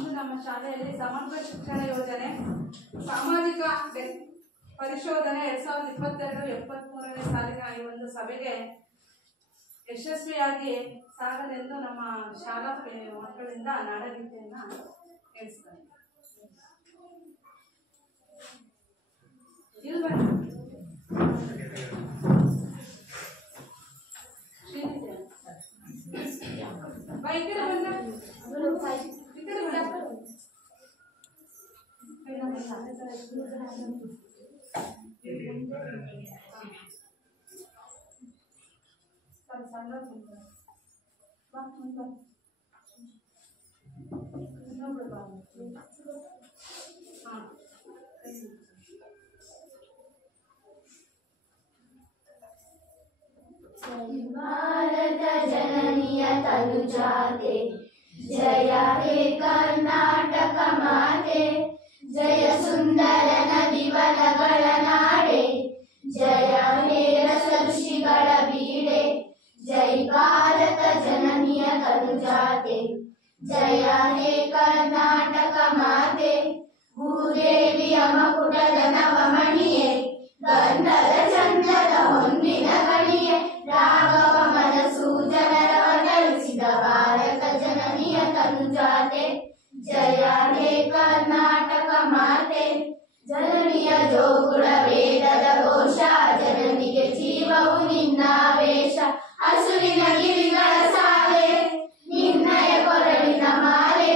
ಇಂದು ನಮ್ಮ ಶಾಲೆಯಲ್ಲಿ ಸಮಗ್ರ ಶಿಕ್ಷಣ ಯೋಜನೆ ಸಾಮಾಜಿಕ ಪರಿಶೋಧನೆ 2022-23ನೇ ಸಾಲಿನ ಈ ಒಂದು ಸಭೆಗೆ ಯಶಸ್ವಿಯಾಗಿ ಸಾಗಲೆಂದು ನಮ್ಮ ಶಾಲಾ ಮಕ್ಕಳಿಂದ ನಾಡಗೀತೆಯನ್ನ ಹೇಳಿಸ್ತಾರೆ. भारत जननीय तनुजाते जय हे कर्नाटक माते जय सुंदर नदिवनಗಳ ನಾಡೆ जय हे रस ಋಷಿಗಳ ಬೀಡೆ जय भारत जननीय तनुजाते जय हे कर्नाटक माते ಭೂದೇವಿಯ ಮಕುಟದ ನವಮಣಿಯೇ ಗಂಧದ ಚಂದದ ಹೊನ್ನಿನ ಗಣಿಯೇ ರಾಘವ ಮನಸ್ಸು ಜನರವ ಗಳಿಸಿದ ಭಾರತ ಜನನಿಯ ತನುಜಾತೆ ಜಯ ಹೇ ಕರ್ನಾಟಕ ಮಾತೆ ಜನನಿಯ ಜೋಗುಳ ವೇದದ ಘೋಷ ಜನನಿಗೆ ಜೀವವು ನಿನ್ನಾವೇಶ ಹಸುರಿನ ಗಿರಿಗಳ ಸಾಲೆ ನಿನ್ನಯ ಕೊರಳಿನ ಮಾಲೆ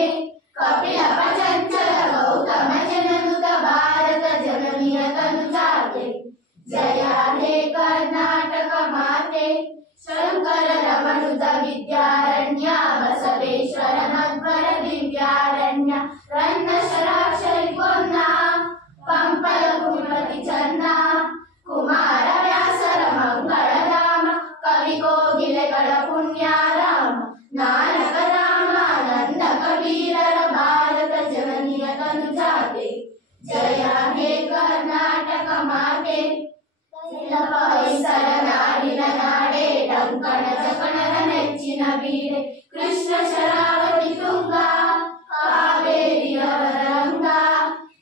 ಕಪಿಲ ಪಚಂಚಲ ಗೌತಮ ಜನನುತ ಭಾರತ ಜನನಿಯ ತನುಜಾತೆ ಜಯ ಹೇ ಕರ್ನಾಟಕ ಮಾತೆ ಶಂಕರ ರಮಣುತ ವಿದ್ಯಾರಣ್ಯ ಬಸವೇಶ್ವರ ಮಧ್ವರ ದಿವ್ಯಾರಣ್ಯ ರನ್ನ ಶರಾಕ್ಷರಿ ಪೊನ್ನ ಪಂಪಲ ಕುಮತಿ ಚನ್ನ ಕುಮಾರ ವ್ಯಾಸರ ಮಂಗಳಧಾಮ ಕವಿ ಕೋಗಿಲೆಗಳ ಪುಣ್ಯಾರಾಮ ನಾನಕ ರಾಮಾನಂದ ಕಬೀರರ ಭಾರತ ಜನನಿಯ ತನುಜಾತೆ ಜಯ ಹೇ ಕರ್ನಾಟಕ ಮಾತೆ ಪರಿಸರ ನಾಡಿನ ನಾಡೆ ಡಂಕಣ ಚಕಣರ ನೆಚ್ಚಿನ ಬೀಡೆ ಕೃಷ್ಣ ಶರಾವತಿ ತುಂಗ ಕಾವೇರಿಯವರ ರಂಗ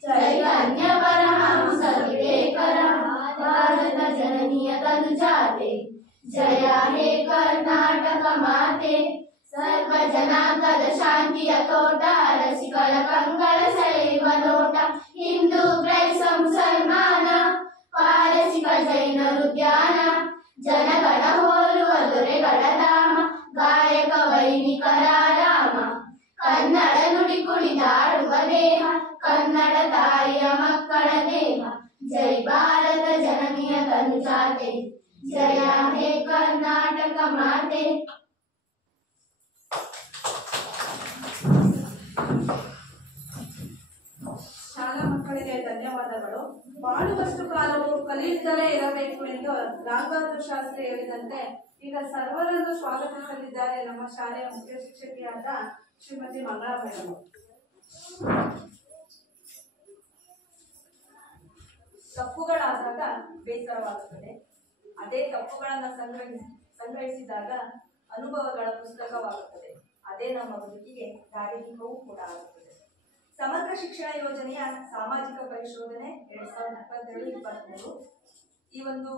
ಚೈತನ್ಯ ಪರಮಹಂಸ ವಿವೇಕರ ಭಾರತ ಜನನಿಯ ತನುಜಾತೆ ಜಯ ಹೇ ಕರ್ನಾಟಕ ಮಾತೆ ಸರ್ವ ಜನಾಂಗದ ಶಾಂತಿಯ ತೋಟ ರಸಿಕರ ಕಂಗಳ ಸೆಳೆಯುವ ನೋಟ ಹಿಂದೂ ಕ್ರೈಸ್ತ ಮುಸಲ್ಮಾನ ಪಾರಸಿಕ ಜೈನರು ಧ್ಯಾನ ಜನಗಣ ಹೋಲುವ ದೊರೆಗಳ ಧಾಮ ಗಾಯಕ ವೈಣಿಕರ ರಾಮ ಕನ್ನಡ ನುಡಿ ಕುಣಿದಾಡುವ ದೇಹ ಕನ್ನಡ ತಾಯಿಯ ಮಕ್ಕಳ ದೇಹ ಜೈ ಭಾರತ ಜನನಿಯ ತನುಜಾತೆ ಜಯ ಹೇ ಕರ್ನಾಟಕ ಮಾತೆ. ಶಾಲಾ ಮಕ್ಕಳಿಗೆ ಧನ್ಯವಾದಗಳು. ಬಾಳುವಷ್ಟು ಕಾಲವು ಕಲಿಯುತ್ತಲೇ ಇರಬೇಕು ಎಂದು ಲಾಲ್ ಬಹದ್ದೂರ್ ಶಾಸ್ತ್ರಿ ಹೇಳಿದಂತೆ ಈಗ ಸರ್ವರನ್ನು ಸ್ವಾಗತಿಸಲಿದ್ದಾರೆ ನಮ್ಮ ಶಾಲೆಯ ಮುಖ್ಯ ಶಿಕ್ಷಕಿಯಾದ ಶ್ರೀಮತಿ ಮಂಗಳಾ ಮೇಡಮ್. ತಪ್ಪುಗಳಾದಾಗ ಬೇಸರವಾಗುತ್ತದೆ. ಅದೇ ತಪ್ಪುಗಳನ್ನು ಸಂಗ್ರಹಿಸಿದಾಗ ಅನುಭವಗಳ ಪುಸ್ತಕವಾಗುತ್ತದೆ. ಅದೇ ನಮ್ಮ ಬದುಕಿಗೆ ದಾರಿದೀಪವೂ ಕೂಡ ಆಗುತ್ತದೆ. ಸಮಗ್ರ ಶಿಕ್ಷಣ ಯೋಜನೆಯ ಸಾಮಾಜಿಕ ಪರಿಶೋಧನೆ 2022-23 ಈ ಒಂದು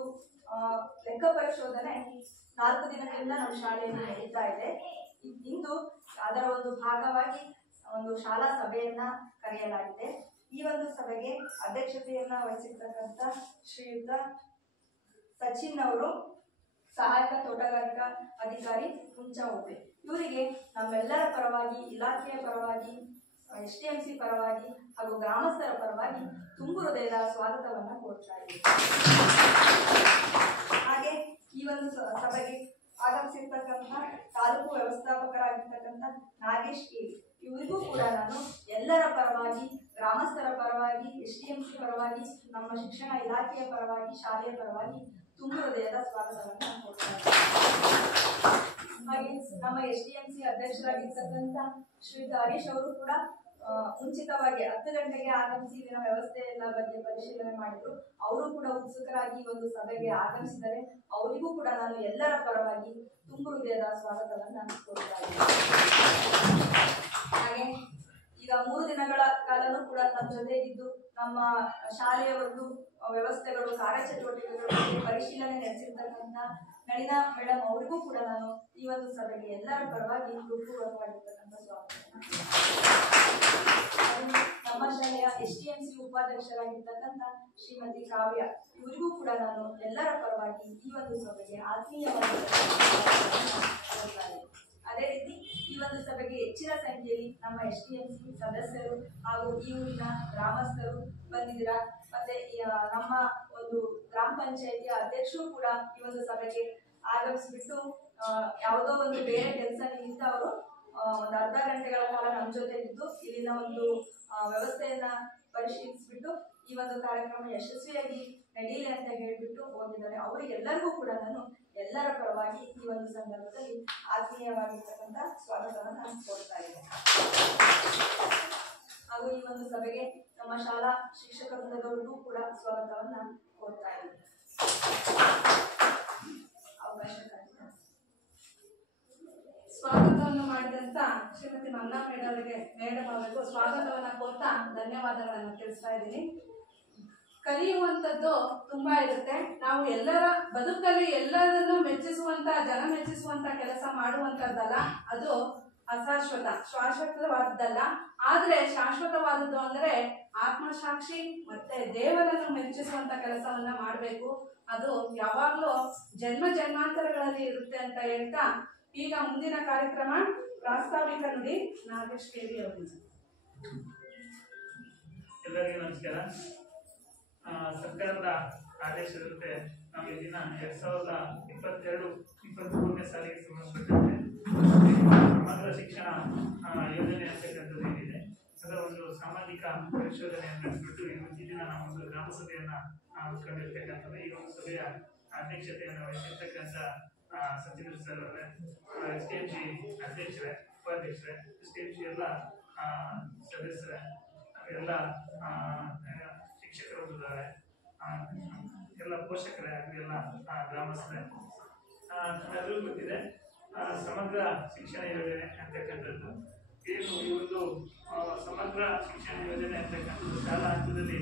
ಲೆಕ್ಕ ಪರಿಶೋಧನೆ 4 ದಿನಗಳಿಂದ ನಮ್ಮ ಶಾಲೆಯಲ್ಲಿ ನಡೀತಾ ಇದೆ. ಇಂದು ಅದರ ಒಂದು ಭಾಗವಾಗಿ ಒಂದು ಶಾಲಾ ಸಭೆಯನ್ನ ಕರೆಯಲಾಗಿದೆ. ಈ ಒಂದು ಸಭೆಗೆ ಅಧ್ಯಕ್ಷತೆಯನ್ನ ವಹಿಸಿರ್ತಕ್ಕಂಥ ಶ್ರೀಯುತ ಸಚಿನ್ ಅವರು, ಸಹಾಯಕ ತೋಟಗಾರಿಕಾ ಅಧಿಕಾರಿ ಹುಂಚಹೋಬಳಿ, ಇವರಿಗೆ ನಮ್ಮೆಲ್ಲರ ಪರವಾಗಿ, ಇಲಾಖೆಯ ಪರವಾಗಿ, STMC ಪರವಾಗಿ ಹಾಗೂ ಗ್ರಾಮಸ್ಥರ ಪರವಾಗಿ ತುಂಬು ಹೃದಯದ ಸ್ವಾಗತವನ್ನ ಕೋರ್ತಾ ಇದ್ದೀವಿ. ಹಾಗೆ ಈ ಒಂದು ಸಭೆಗೆ ಆಗಮಿಸಿರ್ತಕ್ಕಂಥ ತಾಲೂಕು ವ್ಯವಸ್ಥಾಪಕರಾಗಿರ್ತಕ್ಕಂಥ ನಾಗೇಶ್ ಕೆ, ಇವರಿಗೂ ಕೂಡ ನಾನು ಎಲ್ಲರ ಪರವಾಗಿ, ಗ್ರಾಮಸ್ಥರ ಪರವಾಗಿ, STMC ಪರವಾಗಿ, ನಮ್ಮ ಶಿಕ್ಷಣ ಇಲಾಖೆಯ ಪರವಾಗಿ, ಶಾಲೆಯ ಪರವಾಗಿ ತುಂಬು ಹೃದಯದ ಸ್ವಾಗತವನ್ನ ಕೋರ್ತಾ ಇದ್ದೀವಿ. ಹಾಗೆ ನಮ್ಮ STMC ಅಧ್ಯಕ್ಷರಾಗಿರ್ತಕ್ಕಂಥ ಶ್ರೀಯುತ ಹರೀಶ್ ಅವರು ಕೂಡ ಮುಂಚಿತವಾಗಿ 10 ಗಂಟೆಗೆ ಆಗಮಿಸಿ ಇದರ ವ್ಯವಸ್ಥೆ ಎಲ್ಲ ಬಗ್ಗೆ ಪರಿಶೀಲನೆ ಮಾಡಿದ್ರು. ಅವರು ಕೂಡ ಉತ್ಸುಕರಾಗಿ ಒಂದು ಸಭೆಗೆ ಆಗಮಿಸಿದರೆ ಅವರಿಗೂ ಕೂಡ ನಾನು ಎಲ್ಲರ ಪರವಾಗಿ ತುಂಬು ಹೃದಯದ ಸ್ವಾಗತವನ್ನು ಕೋರ್ತಾ ಇದ್ದೀನಿ. ಹಾಗೆ ಈಗ 3 ದಿನಗಳ ಕಾಲನೂ ಕೂಡ ನಮ್ಮ ಜೊತೆಗಿದ್ದು ನಮ್ಮ ಶಾಲೆಯ ಒಂದು ವ್ಯವಸ್ಥೆಗಳು ಕಾರ್ಯಚಟುವಟಿಕೆಗಳ ಬಗ್ಗೆ ಪರಿಶೀಲನೆ ನಡೆಸಿರ್ತಕ್ಕಂಥ ನಳಿನಾ ಮೇಡಮ್ ಅವರಿಗೂ ಕೂಡ ನಾನು ಈ ಒಂದು ಸಭೆಗೆ ಎಲ್ಲರ ಪರವಾಗಿ ಹೃತ್ಪೂರ್ವಕವಾಗಿರ್ತಕ್ಕಂಥ ಸ್ವಾಗತ. ನಮ್ಮ ಶಾಲೆಯ STMC ಉಪಾಧ್ಯಕ್ಷರಾಗಿರ್ತಕ್ಕಂಥ ಶ್ರೀಮತಿ ಕಾವ್ಯ ಇವರಿಗೂ ಕೂಡ ನಾನು ಎಲ್ಲರ ಪರವಾಗಿ ಈ ಒಂದು ಸಭೆಗೆ ಆತ್ಮೀಯವಾಗಿ ಅದೇ ರೀತಿ ಈ ಒಂದು ಸಭೆಗೆ ಹೆಚ್ಚಿನ ಸಂಖ್ಯೆಯಲ್ಲಿ ನಮ್ಮ STMC ಸದಸ್ಯರು ಹಾಗೂ ಈ ಊರಿನ ಗ್ರಾಮಸ್ಥರು ಬಂದಿದ್ದೀರಾ. ಮತ್ತೆ ನಮ್ಮ ಒಂದು ಗ್ರಾಮ ಪಂಚಾಯಿತಿಯ ಅಧ್ಯಕ್ಷರು ಕೂಡ ಈ ಒಂದು ಸಭೆಗೆ ಆಗಮಿಸ್ಬಿಟ್ಟು ಯಾವುದೋ ಒಂದು ಬೇರೆ ಕೆಲಸ ನಿಮಿತ್ತ ಅವರು ಒಂದು ಅರ್ಧ ಗಂಟೆಗಳ ಕಾಲ ನಮ್ಮ ಜೊತೆ ಇದ್ದು ಇಲ್ಲಿನ ಒಂದು ವ್ಯವಸ್ಥೆಯನ್ನ ಪರಿಶೀಲಿಸಿಬಿಟ್ಟು ಈ ಒಂದು ಕಾರ್ಯಕ್ರಮ ಯಶಸ್ವಿಯಾಗಿ ನಡೀಲಿ ಅಂತ ಹೇಳ್ಬಿಟ್ಟು ಹೋಗಿದ್ದಾರೆ. ಅವರಿಗೆಲ್ಲರಿಗೂ ಕೂಡ ನಾನು ಎಲ್ಲರ ಪರವಾಗಿ ಈ ಒಂದು ಸಂದರ್ಭದಲ್ಲಿ ಆತ್ಮೀಯವಾಗಿರ್ತಕ್ಕಂಥ ಸ್ವಾಗತವನ್ನು ಕೊಡ್ತಾ ಇದ್ದೇನೆ. ಹಾಗೂ ಈ ಒಂದು ಸಭೆಗೆ ನಮ್ಮ ಶಾಲಾ ಶಿಕ್ಷಕ ವೃಂದದವರಿಗೂ ಕೂಡ ಸ್ವಾಗತವನ್ನ ಕೊಡ್ತಾ ಇದ್ದೇನೆ. ಸ್ವಾಗತವನ್ನು ಮಾಡಿದಂತ ಶ್ರೀಮತಿ ಮಂಗಾ ಮೇಡಮ್ ಅವರಿಗೂ ಸ್ವಾಗತವನ್ನ ಕೋರ್ತಾ ಧನ್ಯವಾದಗಳನ್ನು ತಿಳಿಸ್ತಾ ಇದ್ದೀನಿ. ಕಲಿಯುವಂಥದ್ದು ತುಂಬಾ ಇರುತ್ತೆ. ನಾವು ಎಲ್ಲರ ಬದುಕಲ್ಲಿ ಎಲ್ಲರನ್ನು ಮೆಚ್ಚಿಸುವಂತ ಜನ ಮೆಚ್ಚಿಸುವಂತ ಕೆಲಸ ಮಾಡುವಂತದ್ದಲ್ಲ, ಅದು ಶಾಶ್ವತವಾದದ್ದಲ್ಲ. ಆದ್ರೆ ಶಾಶ್ವತವಾದದ್ದು ಅಂದ್ರೆ ಆತ್ಮಸಾಕ್ಷಿ ಮತ್ತೆ ದೇವರನ್ನು ಮೆಚ್ಚಿಸುವಂತ ಕೆಲಸವನ್ನ ಮಾಡಬೇಕು. ಅದು ಯಾವಾಗ್ಲೂ ಜನ್ಮಾಂತರಗಳಲ್ಲಿ ಇರುತ್ತೆ ಅಂತ ಹೇಳ್ತಾ ಈಗ ಮುಂದಿನ ಕಾರ್ಯಕ್ರಮ ಪ್ರಾಸ್ತಾವಿಕ ನುಡಿ ನಾಗೇಶ್ ಕೇಳಿ ಅವರಿಂದ. ಎಲ್ಲರಿಗೂ ನಮಸ್ಕಾರ. ಸರ್ಕಾರದ ಆದೇಶದಂತೆ ನಾವು ಈ ದಿನ 2022-23ನೇ ಸಾಲಿಗೆ ಸಂಬಂಧಪಟ್ಟಂತೆ ಸಮಗ್ರ ಶಿಕ್ಷಣ ಯೋಜನೆ ಅಂತಕ್ಕಂಥದ್ದು ಏನಿದೆ ಅದರ ಒಂದು ಸಾಮಾಜಿಕ ಪರಿಶೋಧನೆಯನ್ನು ನಡೆಸಿಬಿಟ್ಟು ಈ ದಿನ ನಾವು ಒಂದು ಗ್ರಾಮ ಸಭೆಯನ್ನ ಹಮ್ಮಿಕೊಂಡಿರ್ತಕ್ಕಂಥದ್ದು. ಈ ಒಂದು ಸಭೆಯ ಅಧ್ಯಕ್ಷತೆಯನ್ನು ವಹಿಸಿರ್ತಕ್ಕಂಥ ಸಚಿವರು ಸರ್ ಅವರೇ, STMC ಅಧ್ಯಕ್ಷರೇ, ಉಪಾಧ್ಯಕ್ಷರೇ, STMC ಎಲ್ಲ ಸದಸ್ಯರೇ, ಎಲ್ಲ ಶಿಕ್ಷಕರು ಇದ್ದಾರೆ, ಎಲ್ಲ ಪೋಷಕರೇ, ಎಲ್ಲ ಗ್ರಾಮಸ್ಥರೇ, ಎಲ್ಲರಿಗೂ ಗೊತ್ತಿದೆ ಸಮಗ್ರ ಶಿಕ್ಷಣ ಯೋಜನೆ ಅಂತಕ್ಕಂಥದ್ದು ಏನು. ಈ ಒಂದು ಸಮಗ್ರ ಶಿಕ್ಷಣ ಯೋಜನೆ ಅಂತಕ್ಕಂಥದ್ದು ಶಾಲಾ ಹಂತದಲ್ಲಿ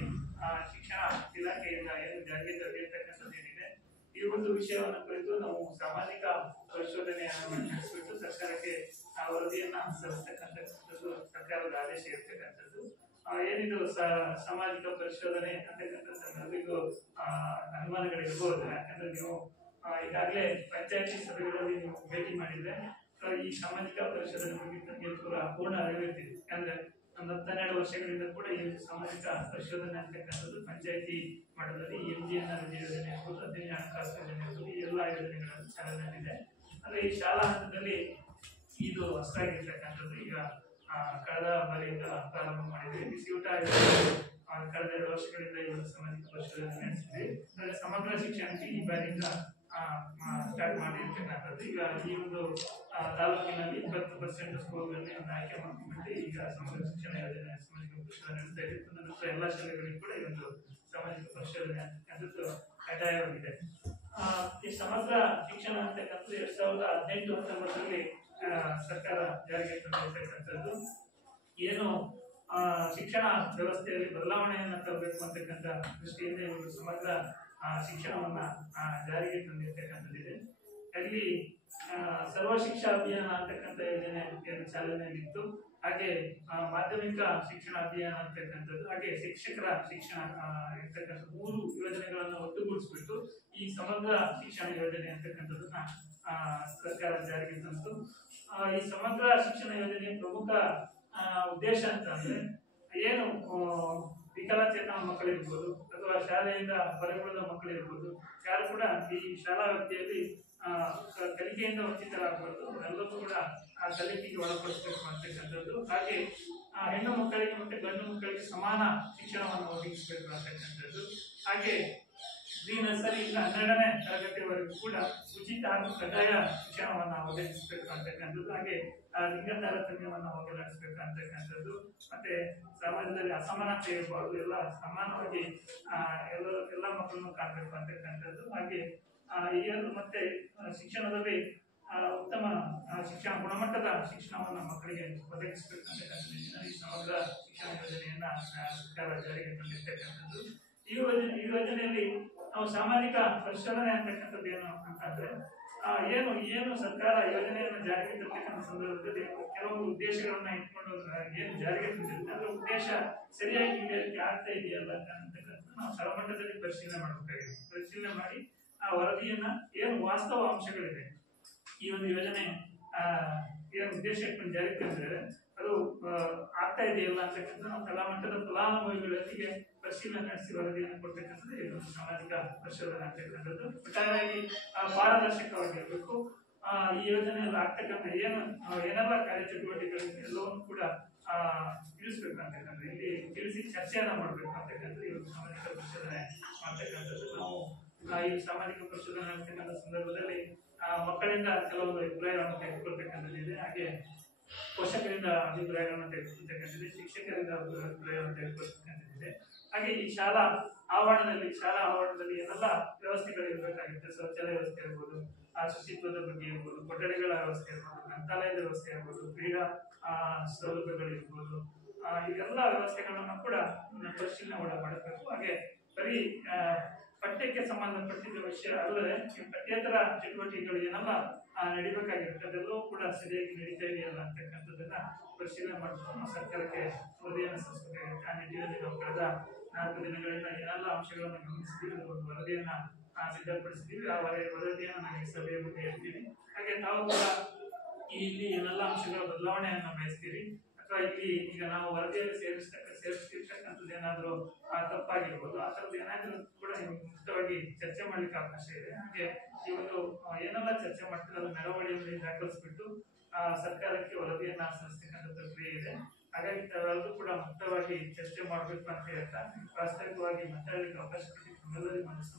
ಶಿಕ್ಷಣ ಇಲಾಖೆಯಿಂದ ಏನು ಜಾರಿಗೆ ತಂದಿರ್ತಕ್ಕಂಥದ್ದು ಏನಿದೆ, ಈ ಒಂದು ವಿಷಯವನ್ನು ಕುರಿತು ನಾವು ಸಾಮಾಜಿಕ ಪರಿಶೋಧನೆಯನ್ನು ನಡೆಸಿಬಿಟ್ಟು ಸರ್ಕಾರಕ್ಕೆ ವರದಿಯನ್ನ ಸಲ್ಲಿಸ್ತಕ್ಕಂಥದ್ದು ಸರ್ಕಾರದ ಆದೇಶ ಇರ್ತಕ್ಕಂಥದ್ದು. ಏನಿದು ಸಾಮಾಜಿಕ ಪರಿಶೋಧನೆ ಅಂತಕ್ಕಂಥದ್ದು ಇದು ಅನುಮಾನಗಳಿರ್ಬೋದು. ಯಾಕಂದ್ರೆ ನೀವು ಈಗಾಗಲೇ ಪಂಚಾಯತಿ ಸಭೆಗಳಲ್ಲಿ ನೀವು ಭೇಟಿ ಮಾಡಿದ್ರೆ ಈ ಸಾಮಾಜಿಕ ಪರಿಶೋಧನೆ ಬಗ್ಗೆ ತಮಗೆ ಪೂರ್ಣ ಅರಿವಿರ್ತಿದೆ. ಯಾಕಂದ್ರೆ ಒಂದು 10-12 ವರ್ಷಗಳಿಂದ ಕೂಡ ಈ ಸಾಮಾಜಿಕ ಪರಿಶೋಧನೆ ಅಂತಕ್ಕಂಥದ್ದು ಪಂಚಾಯತಿ ಮಟ್ಟದಲ್ಲಿ MGNRG ಯೋಜನೆ ಇರ್ಬೋದು, 15ನೇ ಹಣಕಾಸು ಯೋಜನೆ ಇರ್ಬೋದು, ಈ ಎಲ್ಲ ಯೋಜನೆಗಳನ್ನು ಚಾಲನೆಯಲ್ಲಿದೆ. ಅಂದ್ರೆ ಈ ಶಾಲಾ ಹಂತದಲ್ಲಿ ಇದು ಹೊಸದಾಗಿರ್ತಕ್ಕಂಥದ್ದು. ಈಗ ಕಳೆದ ಬಾರಿಯಿಂದ ಪ್ರಾರಂಭ ಮಾಡಿದ್ವಿ. ಬಿಸಿಯೂಟ ಕಳೆದ 2 ವರ್ಷಗಳಿಂದ ಈ ಒಂದು ಸಾಮಾಜಿಕ ಪರಿಶೋಧನೆ ನಡೆಸಿದ್ವಿ. ಅಂದ್ರೆ ಸಮಗ್ರ ಶಿಕ್ಷಣಕ್ಕೆ ಈ ಬಾರಿಯಿಂದ ಸ್ಟಾರ್ಟ್ ಮಾಡಿರ್ತಕ್ಕಂಥದ್ದು. ಈಗ ಈ ಒಂದು ತಾಲೂಕಿನಲ್ಲಿ 20% ಸ್ಕೂಲ್ಗಳಲ್ಲಿ ಒಂದು ಆಯ್ಕೆ ಮಾಡ್ಕೊಂಡ್ಬಿಟ್ಟು ಈಗ ಸಮಗ್ರ ಶಿಕ್ಷಣ ಯೋಜನೆ ಸಾಮಾಜಿಕ ಪರಿಶೋಧನೆ ನಡೆಸ್ತಾ ಇತ್ತು. ನಂತರ ಎಲ್ಲ ಶಾಲೆಗಳಿಗೂ ಕೂಡ ಈ ಒಂದು ಸಾಮಾಜಿಕ ಪರಿಶೋಧನೆ ಅಂತಕ್ಕಂಥದ್ದು ಕಡ್ಡಾಯವಾಗಿದೆ. ಈ ಸಮಗ್ರ ಶಿಕ್ಷಣ ಅಂತಕ್ಕಂಥದ್ದು 2018-19ರಲ್ಲಿ ಸರ್ಕಾರ ಜಾರಿಗೆ ತಂದಿರ್ತಕ್ಕಂಥದ್ದು. ಏನು ಶಿಕ್ಷಣ ವ್ಯವಸ್ಥೆಯಲ್ಲಿ ಬದಲಾವಣೆಯನ್ನು ತರಬೇಕು ಅಂತಕ್ಕಂಥ ದೃಷ್ಟಿಯಿಂದ ಇವರು ಸಮಗ್ರ ಶಿಕ್ಷಣವನ್ನ ಜಾರಿಗೆ ತಂದಿರ್ತಕ್ಕಂಥದ್ದಿದೆ. ಅಲ್ಲಿ ಸರ್ವ ಶಿಕ್ಷಾ ಅಭಿಯಾನ ಅಂತಕ್ಕಂಥ ಯೋಜನೆ ಏನು ಚಾಲನೆಯಲ್ಲಿತ್ತು, ಹಾಗೆ ಮಾಧ್ಯಮಿಕ ಶಿಕ್ಷಣ ಅಭಿಯಾನ ಅಂತಕ್ಕಂಥದ್ದು, ಹಾಗೆ ಶಿಕ್ಷಕರ ಶಿಕ್ಷಣ ಇರ್ತಕ್ಕಂಥ 3 ಯೋಜನೆಗಳನ್ನು ಒಟ್ಟುಗೂಡಿಸ್ಬಿಟ್ಟು ಈ ಸಮಗ್ರ ಶಿಕ್ಷಣ ಯೋಜನೆ ಅಂತಕ್ಕಂಥದ್ದನ್ನ ಸರ್ಕಾರ ಜಾರಿಗೆ ತಂತು. ಈ ಸಮಗ್ರ ಶಿಕ್ಷಣ ಯೋಜನೆಯ ಪ್ರಮುಖ ಉದ್ದೇಶ ಅಂತಂದ್ರೆ ಏನು ವಿಕಲಚೇತನ ಮಕ್ಕಳಿರ್ಬೋದು ಅಥವಾ ಶಾಲೆಯಿಂದ ಹೊರಗುಳಿದ ಮಕ್ಕಳಿರ್ಬೋದು, ಯಾರು ಕೂಡ ಈ ಶಾಲಾ ವ್ಯಾಪ್ತಿಯಲ್ಲಿ ಕಲಿಕೆಯಿಂದ ವಂಚಿತರಾಗಬಾರ್ದು, ಎಲ್ಲರೂ ಕೂಡ ಆ ಕಲಿಕೆಗೆ ಒಳಪಡಿಸಬೇಕು ಅಂತಕ್ಕಂಥದ್ದು. ಹಾಗೆ ಹೆಣ್ಣು ಮಕ್ಕಳಿಗೆ ಮತ್ತೆ ಗಂಡು ಮಕ್ಕಳಿಗೆ ಸಮಾನ ಶಿಕ್ಷಣವನ್ನು ಒದಗಿಸಬೇಕು ಅಂತಕ್ಕಂಥದ್ದು. ಹಾಗೆ ಪ್ರೀ ನರ್ಸರಿಯಿಂದ 12ನೇ ತರಗತಿವರೆಗೂ ಕೂಡ ಉಚಿತ ಹಾಗೂ ಕಡ್ಡಾಯ ಶಿಕ್ಷಣವನ್ನು ಒದಗಿಸಬೇಕು ಅಂತಕ್ಕಂಥದ್ದು. ಹಾಗೆ ಲಿಂಗ ತಾರತಮ್ಯವನ್ನು ಹೋಗಲಾಡಿಸಬೇಕು ಅಂತಕ್ಕಂಥದ್ದು. ಮತ್ತೆ ಸಮಾಜದಲ್ಲಿ ಅಸಮಾನತೆ ಇರಬಾರ್ದು, ಎಲ್ಲ ಸಮಾನವಾಗಿ ಎಲ್ಲ ಮಕ್ಕಳನ್ನು ಕಾಣಬೇಕು ಅಂತಕ್ಕಂಥದ್ದು. ಹಾಗೆ ಮತ್ತೆ ಶಿಕ್ಷಣದಲ್ಲಿ ಉತ್ತಮ ಶಿಕ್ಷಣ, ಗುಣಮಟ್ಟದ ಶಿಕ್ಷಣವನ್ನು ಮಕ್ಕಳಿಗೆ ಒದಗಿಸಬೇಕು ಅಂತಕ್ಕಂಥದ್ದು ಈ ಸಮಗ್ರ ಇಟ್ಕೊಂಡಿರ್ತಕ್ಕಂಥದ್ದು. ಈ ಯೋಜನೆಯಲ್ಲಿ ನಾವು ಸಾಮಾಜಿಕ ಪರಿಶೋಧನೆ ಅಂತಕ್ಕಂಥದ್ದು ಏನು ಅಂತಂದ್ರೆ ಏನು ಸರ್ಕಾರ ಯೋಜನೆಯನ್ನು ಜಾರಿಗೆ ತರ್ತಕ್ಕಂಥ ಸಂದರ್ಭದಲ್ಲಿ ಕೆಲವೊಂದು ಉದ್ದೇಶಗಳನ್ನ ಇಟ್ಕೊಂಡು ಏನು ಜಾರಿಗೆ ತಂದಿರುತ್ತೆ ಅದರ ಉದ್ದೇಶ ಸರಿಯಾಗಿ ಈಡೇರಿಕೆ ಆಗ್ತಾ ಇದೆಯಲ್ಲ ಅಂತಕ್ಕಂಥ ನಾವು ತಳಮಟ್ಟದಲ್ಲಿ ಪರಿಶೀಲನೆ ಮಾಡಬೇಕಾಗಿದೆ. ಪರಿಶೀಲನೆ ಮಾಡಿ ಆ ವರದಿಯನ್ನ ಏನು ವಾಸ್ತವ ಅಂಶಗಳಿದೆ, ಈ ಒಂದು ಯೋಜನೆ ಏನು ಉದ್ದೇಶ ಇಟ್ಕೊಂಡು ಜಾರಿಗೆ ತಂದಿದ್ದಾರೆ ಅದು ಆಗ್ತಾ ಇದೆಯಲ್ಲ ಅಂತಕ್ಕಂಥ ನಾವು ತಳಮಟ್ಟದ ಫಲಾನುಭವಿಗಳೊಂದಿಗೆ ಪರಿಶೀಲನೆ ನಡೆಸಿ ವರದಿಯನ್ನು ಕೊಡ್ತಕ್ಕಂಥದ್ದು ಇದು ಸಾಮಾಜಿಕ ಪರಿಶೋಧನೆ ಅಂತಕ್ಕಂಥದ್ದು. ಒಟ್ಟಾರೆಯಾಗಿ ಪಾರದರ್ಶಕವಾಗಿರಬೇಕು. ಈ ಯೋಜನೆಯಲ್ಲಿ ಆಗ್ತಕ್ಕಂಥ ಏನೆಲ್ಲ ಕಾರ್ಯಚಟುವಟಿಕೆಗಳು ಎಲ್ಲವನ್ನು ಕೂಡ ತಿಳಿಸ್ಬೇಕಂತಕ್ಕಂಥ ಇಲ್ಲಿ ತಿಳಿಸಿ ಚರ್ಚೆಯನ್ನ ಮಾಡ್ಬೇಕು ಅಂತಕ್ಕಂಥದ್ದು ಇವತ್ತು ಸಾಮಾಜಿಕ ಪರಿಶೋಧನೆ ಮಾಡ್ತಕ್ಕಂಥದ್ದು. ನಾವು ಈ ಸಾಮಾಜಿಕ ಪರಿಶೋಧನೆ ಮಾಡ್ತಕ್ಕಂಥ ಸಂದರ್ಭದಲ್ಲಿ ಮಕ್ಕಳಿಂದ ಕೆಲವೊಂದು ಅಭಿಪ್ರಾಯಗಳನ್ನು ತೆಗೆದುಕೊಳ್ತಕ್ಕಂಥದ್ದಿದೆ, ಹಾಗೆ ಪೋಷಕರಿಂದ ಅಭಿಪ್ರಾಯಗಳನ್ನು ತೆಗೆದುಕೊಳ್ತಕ್ಕಂಥದ್ದಿದೆ, ಶಿಕ್ಷಕರಿಂದ ಅಭಿಪ್ರಾಯವನ್ನು ತೆಗೆದುಕೊಳ್ತಕ್ಕಂಥದ್ದಿದೆ. ಹಾಗೆ ಈ ಶಾಲಾ ಆವರಣದಲ್ಲಿ ಏನೆಲ್ಲ ವ್ಯವಸ್ಥೆಗಳು ಇರಬೇಕಾಗುತ್ತೆ, ಶೌಚಾಲಯ ವ್ಯವಸ್ಥೆ ಇರ್ಬೋದು, ಶುಚಿತ್ವದ ಬಗ್ಗೆ ಇರ್ಬೋದು, ಕೊಠಡಿಗಳ ವ್ಯವಸ್ಥೆ ಇರ್ಬೋದು, ಗ್ರಂಥಾಲಯದ ವ್ಯವಸ್ಥೆ ಇರ್ಬೋದು, ಕ್ರೀಡಾ ಸೌಲಭ್ಯಗಳಿರ್ಬೋದು, ಇದೆಲ್ಲ ವ್ಯವಸ್ಥೆಗಳನ್ನು ಕೂಡ ಪರಿಶೀಲನೆ ಮಾಡಬೇಕು. ಹಾಗೆ ಬರೀ ಪಠ್ಯಕ್ಕೆ ಸಂಬಂಧಪಟ್ಟಿದ್ದ ವಿಷಯ ಅಲ್ಲದೆ ಪಠ್ಯೇತರ ಚಟುವಟಿಕೆಗಳು ಏನೆಲ್ಲ ನಡಿಬೇಕಾಗಿರುತ್ತೆ ಅದೆಲ್ಲವೂ ಕೂಡ ಸರಿಯಾಗಿ ನಡೀತಾ ಇದೆಯಲ್ಲ ಅಂತಕ್ಕಂಥದ್ದನ್ನ ಪರಿಶೀಲನೆ ಮಾಡಿಕೊಂಡು ನಾವು ಸರ್ಕಾರಕ್ಕೆ ವರದಿಯನ್ನು ಸಲ್ಲಿಸಬೇಕಾಗುತ್ತೆ. ಆ ನಿಟ್ಟಿನಲ್ಲಿ ನಾವು ಕಳೆದ 4 ದಿನಗಳಿಂದ ಏನೆಲ್ಲ ಅಂಶಗಳನ್ನು ಗಮನಿಸಿದ್ದೀವಿ, ಒಂದು ವರದಿಯನ್ನ ಸಿದ್ಧಪಡಿಸಿದ್ದೀವಿ. ಆ ವರದಿಯನ್ನು ನನಗೆ ಸಭೆಯ ಬಗ್ಗೆ ಹೇಳ್ತೀವಿ. ಹಾಗೆ ತಾವು ಕೂಡ ಇಲ್ಲಿ ಏನೆಲ್ಲ ಅಂಶಗಳ ಬದಲಾವಣೆಯನ್ನು ಬಯಸ್ತೀರಿ ಅಥವಾ ಇಲ್ಲಿ ಈಗ ನಾವು ವರದಿಯಲ್ಲಿ ಸೇರಿಸ್ತಿರ್ತಕ್ಕಂಥದ್ದು ಏನಾದರೂ ತಪ್ಪಾಗಿರ್ಬೋದು, ಆ ಥರದ್ದು ಏನಾದರೂ ಕೂಡ ಮುಕ್ತವಾಗಿ ಚರ್ಚೆ ಮಾಡ್ಲಿಕ್ಕೆ ಅವಕಾಶ ಇದೆ. ಹಾಗೆ ಈ ಒಂದು ಏನೆಲ್ಲ ಚರ್ಚೆ ಮಾಡ್ತೀವಿ ಅದು ಮೆರವಣಿಗೆಯಲ್ಲಿ ದಾಖಲಿಸ್ಬಿಟ್ಟು ಸರ್ಕಾರಕ್ಕೆ ವರದಿಯನ್ನ ಸಲ್ಲಿಸ್ತಕ್ಕಂಥ ಪ್ರಕ್ರಿಯೆ ಇದೆ. ಹಾಗಾಗಿ ತಾವೆಲ್ಲರೂ ಕೂಡ ಮುಕ್ತವಾಗಿ ಚರ್ಚೆ ಮಾಡಬೇಕು ಅಂತ ಹೇಳ್ತಾ ಪ್ರಾಸ್ತಾವಿಕವಾಗಿ ಮಾತಾಡಲಿಕ್ಕೆ ಅವಕಾಶ ಕೊಟ್ಟಿದ್ದೆಲ್ಲರಿಗೂ ಮನಸ್ಸು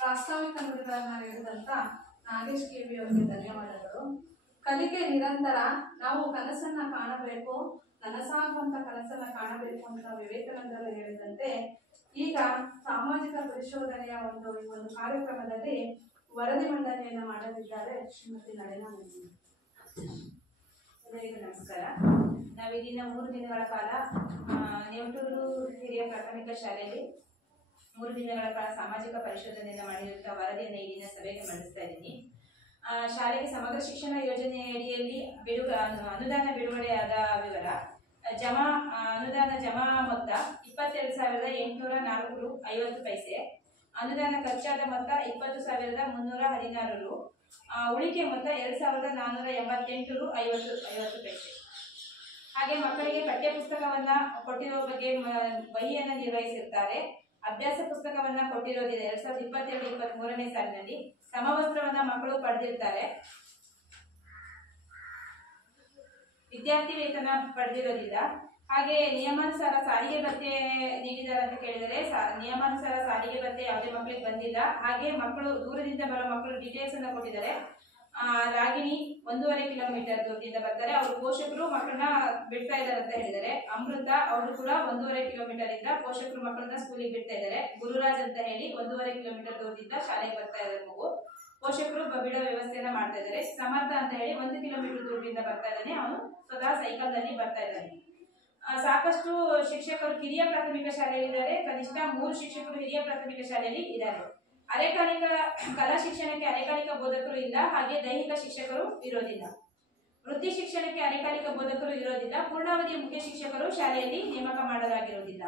ಪ್ರಾಸ್ತಾವಿಕ ನುಡಿಗಳನ್ನ ಹೇಳಿದಂತ ನಾಗೇಶ್ ಕೆವಿ ಅವರಿಗೆ ಧನ್ಯವಾದಗಳು. ಕಲಿಕೆ ನಿರಂತರ, ನಾವು ಕನಸನ್ನ ಕಾಣಬೇಕು, ನನಸಾಗುವಂತ ಕನಸನ್ನ ಕಾಣಬೇಕು ಅಂತ ವಿವೇಕಾನಂದರು ಹೇಳಿದಂತೆ ಈಗ ಸಾಮಾಜಿಕ ಪರಿಶೋಧನೆಯ ಒಂದು ಕಾರ್ಯಕ್ರಮದಲ್ಲಿ ವರದಿ ಮಂಡನೆಯನ್ನ ಮಾಡಲಿದ್ದಾರೆ ಶ್ರೀಮತಿ ನಳಿನಾ ಮೇಡಂ. ಎಲ್ಲರಿಗೂ ನಮಸ್ಕಾರ. ನಾವಿಲ್ಲಿನ 3 ದಿನಗಳ ಕಾಲ ನೇವಟೂರು ಹಿರಿಯ ಪ್ರಾಥಮಿಕ ಶಾಲೆಯಲ್ಲಿ 3 ದಿನಗಳ ಕಾಲ ಸಾಮಾಜಿಕ ಪರಿಶೋಧನೆಯನ್ನು ಮಾಡಿರುವಂತಹ ವರದಿಯನ್ನು ಇಲ್ಲಿನ ಸಭೆಗೆ ಮಂಡಿಸ್ತಾ ಇದ್ದೀನಿ. ಶಾಲೆಗೆ ಸಮಗ್ರ ಶಿಕ್ಷಣ ಯೋಜನೆ ಅಡಿಯಲ್ಲಿ ಅನುದಾನ ಬಿಡುಗಡೆಯಾದ ವಿವರ. ಅನುದಾನ ಜಮಾ ಮೊತ್ತ 22,804 ರು 50 ಪೈಸೆ. ಅನುದಾನ ಖರ್ಚಾದ ಮೊತ್ತ 20,316 ರು. ಉಳಿಕೆ ಮೊತ್ತ 2,488 ರು 50 ಪೈಸೆ. ಹಾಗೆ ಮಕ್ಕಳಿಗೆ ಪಠ್ಯ ಪುಸ್ತಕವನ್ನ ಕೊಟ್ಟಿರೋ ಬಗ್ಗೆ ವಹಿಯನ್ನ ನಿರ್ವಹಿಸಿರ್ತಾರೆ. ಅಭ್ಯಾಸ ಪುಸ್ತಕವನ್ನ ಕೊಟ್ಟಿರೋದಿದೆ 2022-23ನೇ ಸಾಲಿನಲ್ಲಿ. ಸಮವಸ್ತ್ರವನ್ನ ಮಕ್ಕಳು ಪಡೆದಿರ್ತಾರೆ. ವಿದ್ಯಾರ್ಥಿ ವೇತನ ಪಡೆದಿರೋದಿಲ್ಲ. ಹಾಗೆ ನಿಯಮಾನುಸಾರ ಸಾರಿಗೆ ಭತ್ಯೆ ನೀಡಿದ್ದಾರೆ ಅಂತ ಕೇಳಿದರೆ ನಿಯಮಾನುಸಾರ ಸಾರಿಗೆ ಭತ್ಯೆ ಯಾವುದೇ ಮಕ್ಕಳಿಗೆ ಬಂದಿಲ್ಲ. ಹಾಗೆ ಮಕ್ಕಳು ದೂರದಿಂದ ಬರೋ ಮಕ್ಕಳು ಡೀಟೇಲ್ಸ್ ಅನ್ನ ಕೊಟ್ಟಿದ್ದಾರೆ. ರಾಗಿಣಿ 1.5 ಕಿಲೋಮೀಟರ್ ದೂರದಿಂದ ಬರ್ತಾರೆ, ಅವರು ಪೋಷಕರು ಮಕ್ಕಳನ್ನ ಬಿಡ್ತಾ ಇದ್ದಾರೆ ಅಂತ ಹೇಳಿದ್ದಾರೆ. ಅಮೃತ ಅವರು ಕೂಡ 1.5 ಕಿಲೋಮೀಟರ್ ಇಂದ ಪೋಷಕರು ಮಕ್ಕಳನ್ನ ಸ್ಕೂಲಿಗೆ ಬಿಡ್ತಾ ಇದ್ದಾರೆ. ಗುರುರಾಜ್ ಅಂತ ಹೇಳಿ 1.5 ಕಿಲೋಮೀಟರ್ ದೂರದಿಂದ ಶಾಲೆಗೆ ಬರ್ತಾ ಇದ್ದಾರೆ ಮಗು, ಪೋಷಕರು ಬಿಡೋ ವ್ಯವಸ್ಥೆಯನ್ನ ಮಾಡ್ತಾ ಇದ್ದಾರೆ. ಸಮರ್ಥ ಅಂತ ಹೇಳಿ 1 ಕಿಲೋಮೀಟರ್ ದೂರದಿಂದ ಬರ್ತಾ ಇದ್ದಾನೆ, ಅವನು ಸ್ವತಃ ಸೈಕಲ್ ನಲ್ಲಿ ಬರ್ತಾ ಇದ್ದಾನೆ. ಸಾಕಷ್ಟು ಶಿಕ್ಷಕರು ಹಿರಿಯ ಪ್ರಾಥಮಿಕ ಶಾಲೆಯಲ್ಲಿದ್ದಾರೆ. ಕನಿಷ್ಠ 3 ಶಿಕ್ಷಕರು ಹಿರಿಯ ಪ್ರಾಥಮಿಕ ಶಾಲೆಯಲ್ಲಿ ಇದ್ದಾರೆ. ಅರೆಕಾಲಿಕ ಕಲಾ ಶಿಕ್ಷಣಕ್ಕೆ ಅರೆಕಾಲಿಕ ಬೋಧಕರು ಇಲ್ಲ, ಹಾಗೆ ದೈಹಿಕ ಶಿಕ್ಷಕರು ಇರೋದಿಲ್ಲ. ವೃತ್ತಿ ಶಿಕ್ಷಣಕ್ಕೆ ಅರೆಕಾಲಿಕ ಬೋಧಕರು ಇರೋದಿಲ್ಲ. ಪೂರ್ಣಾವಧಿ ಮುಖ್ಯ ಶಿಕ್ಷಕರು ಶಾಲೆಯಲ್ಲಿ ನೇಮಕ ಮಾಡಲಾಗಿರುವುದಿಲ್ಲ.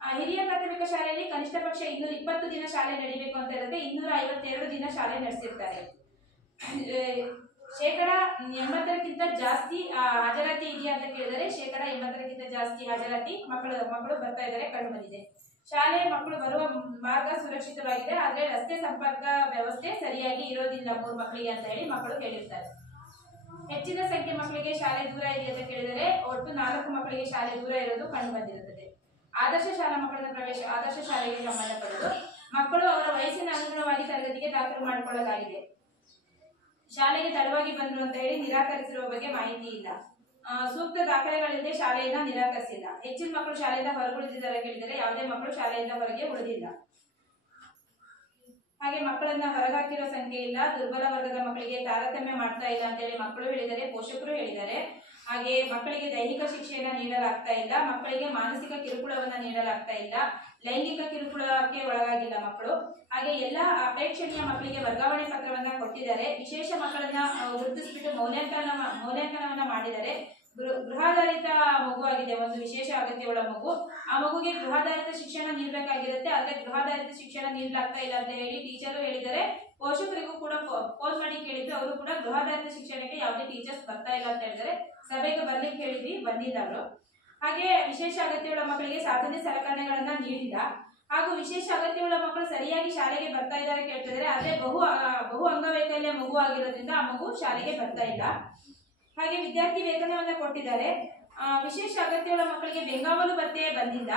ಹಿರಿಯ ಪ್ರಾಥಮಿಕ ಶಾಲೆಯಲ್ಲಿ ಕನಿಷ್ಠ ಪಕ್ಷ 220 ದಿನ ಶಾಲೆ ನಡೀಬೇಕು ಅಂತ ಇರುತ್ತೆ, 252 ದಿನ ಶಾಲೆ ನಡೆಸಿರ್ತಾರೆ. ಶೇಕಡ 80ಕ್ಕಿಂತ ಜಾಸ್ತಿ ಹಾಜರಾತಿ ಇದೆಯಾ ಅಂತ ಕೇಳಿದರೆ ಶೇಕಡ 80ಕ್ಕಿಂತ ಜಾಸ್ತಿ ಹಾಜರಾತಿ ಮಕ್ಕಳು ಬರ್ತಾ ಇದ್ದಾರೆ, ಕಂಡು ಬಂದಿದೆ. ಶಾಲೆ ಮಕ್ಕಳು ಬರುವ ಮಾರ್ಗ ಸುರಕ್ಷಿತವಾಗಿದೆ, ಆದ್ರೆ ರಸ್ತೆ ಸಂಪರ್ಕ ವ್ಯವಸ್ಥೆ ಸರಿಯಾಗಿ ಇರೋದಿಲ್ಲ 3 ಮಕ್ಕಳಿಗೆ ಅಂತ ಹೇಳಿ ಮಕ್ಕಳು ಹೇಳಿರ್ತಾರೆ. ಹೆಚ್ಚಿನ ಸಂಖ್ಯೆ ಮಕ್ಕಳಿಗೆ ಶಾಲೆ ದೂರ ಇದೆ ಅಂತ ಕೇಳಿದರೆ ಒಟ್ಟು 4 ಮಕ್ಕಳಿಗೆ ಶಾಲೆ ದೂರ ಇರೋದು ಕಂಡು ಬಂದಿರುತ್ತದೆ. ಆದರ್ಶ ಶಾಲಾ ಮಕ್ಕಳ ಪ್ರವೇಶ ಆದರ್ಶ ಶಾಲೆಗೆ ಸಂಬಂಧಪಟ್ಟದ್ದು ಮಕ್ಕಳು ಅವರ ವಯಸ್ಸಿನ ಅನುಗುಣವಾಗಿ ತರಗತಿಗೆ ದಾಖಲು ಮಾಡಿಕೊಳ್ಳಲಾಗಿದೆ. ಶಾಲೆಗೆ ತಡವಾಗಿ ಬಂದ್ರು ಅಂತ ಹೇಳಿ ನಿರಾಕರಿಸಿರುವ ಬಗ್ಗೆ ಮಾಹಿತಿ ಇಲ್ಲ. ಸೂಕ್ತ ದಾಖಲೆಗಳಿಲ್ಲದೆ ಶಾಲೆಯನ್ನ ನಿರಾಕರಿಸಿಲ್ಲ. ಹೆಚ್ಚಿನ ಮಕ್ಕಳು ಶಾಲೆಯಿಂದ ಹೊರಗುಳಿದಿದ್ದಾರೆ ಕೇಳಿದರೆ ಯಾವುದೇ ಮಕ್ಕಳು ಶಾಲೆಯಿಂದ ಹೊರಗೆ ಉಳಿದಿಲ್ಲ. ಹಾಗೆ ಮಕ್ಕಳನ್ನ ಹೊರಗಾಕಿರೋ ಸಂಖ್ಯೆ ಇಲ್ಲ. ದುರ್ಬಲ ವರ್ಗದ ಮಕ್ಕಳಿಗೆ ತಾರತಮ್ಯ ಮಾಡ್ತಾ ಇಲ್ಲ ಅಂತ ಹೇಳಿ ಮಕ್ಕಳು ಹೇಳಿದ್ದಾರೆ, ಪೋಷಕರು ಹೇಳಿದ್ದಾರೆ. ಹಾಗೆ ಮಕ್ಕಳಿಗೆ ದೈಹಿಕ ಶಿಕ್ಷೆಯನ್ನ ನೀಡಲಾಗ್ತಾ ಇಲ್ಲ, ಮಕ್ಕಳಿಗೆ ಮಾನಸಿಕ ಕಿರುಕುಳವನ್ನ ನೀಡಲಾಗ್ತಾ ಇಲ್ಲ, ಲೈಂಗಿಕ ಕಿರುಕುಳಕ್ಕೆ ಒಳಗಾಗಿಲ್ಲ ಮಕ್ಕಳು. ಹಾಗೆ ಎಲ್ಲ ಅಪೇಕ್ಷಣೀಯ ಮಕ್ಕಳಿಗೆ ವರ್ಗಾವಣೆ ಪತ್ರವನ್ನ ಕೊಟ್ಟಿದ್ದಾರೆ. ವಿಶೇಷ ಮಕ್ಕಳನ್ನ ಗುರುತಿಸ್ಬಿಟ್ಟು ಮೌಲ್ಯಾಂಕನವನ್ನ ಮಾಡಿದ್ದಾರೆ. ಗೃಹಾಧಾರಿತ ಮಗು ಆಗಿದೆ, ಒಂದು ವಿಶೇಷ ಅಗತ್ಯವುಳ್ಳ ಮಗು. ಆ ಮಗುಗೆ ಗೃಹಾಧಾರಿತ ಶಿಕ್ಷಣ ನೀಡಬೇಕಾಗಿರುತ್ತೆ, ಆದ್ರೆ ಗೃಹಾಧಾರಿತ ಶಿಕ್ಷಣ ನೀಡಲಾಗ್ತಾ ಇಲ್ಲ ಅಂತ ಹೇಳಿ ಟೀಚರು ಹೇಳಿದ್ದಾರೆ. ಪೋಷಕರಿಗೂ ಕೂಡ ಫೋನ್ ಮಾಡಿ ಕೇಳಿದ್ರು, ಅವರು ಕೂಡ ಗೃಹಾಧಾರಿತ ಶಿಕ್ಷಣಕ್ಕೆ ಯಾವುದೇ ಟೀಚರ್ಸ್ ಬರ್ತಾ ಇಲ್ಲ ಅಂತ ಹೇಳಿದ್ದಾರೆ. ಸಭೆಗೆ ಬರ್ಲಿಕ್ಕೆ ಹೇಳಿದ್ವಿ, ಬಂದಿಲ್ಲ ಅವರು. ಹಾಗೆ ವಿಶೇಷ ಅಗತ್ಯವುಳ್ಳ ಮಕ್ಕಳಿಗೆ ಸಾಧನೆ ಸಲಕರಣೆಗಳನ್ನ ನೀಡಿಲ್ಲ. ಹಾಗೂ ವಿಶೇಷ ಅಗತ್ಯವುಳ್ಳ ಮಕ್ಕಳು ಸರಿಯಾಗಿ ಶಾಲೆಗೆ ಬರ್ತಾ ಇದ್ದಾರೆ ಕೇಳ್ತಿದ್ದಾರೆ, ಆದ್ರೆ ಬಹು ಅಂಗವೈಕಲ್ಯ ಮಗು ಆಗಿರೋದ್ರಿಂದ ಆ ಮಗು ಶಾಲೆಗೆ ಬರ್ತಾ ಇಲ್ಲ. ಹಾಗೆ ವಿದ್ಯಾರ್ಥಿ ವೇತನವನ್ನ ಕೊಟ್ಟಿದ್ದಾರೆ. ವಿಶೇಷ ಅಗತ್ಯವುಳ್ಳ ಮಕ್ಕಳಿಗೆ ಬೆಂಗಾವಲು ಭತ್ಯೆ ಬಂದಿಲ್ಲ.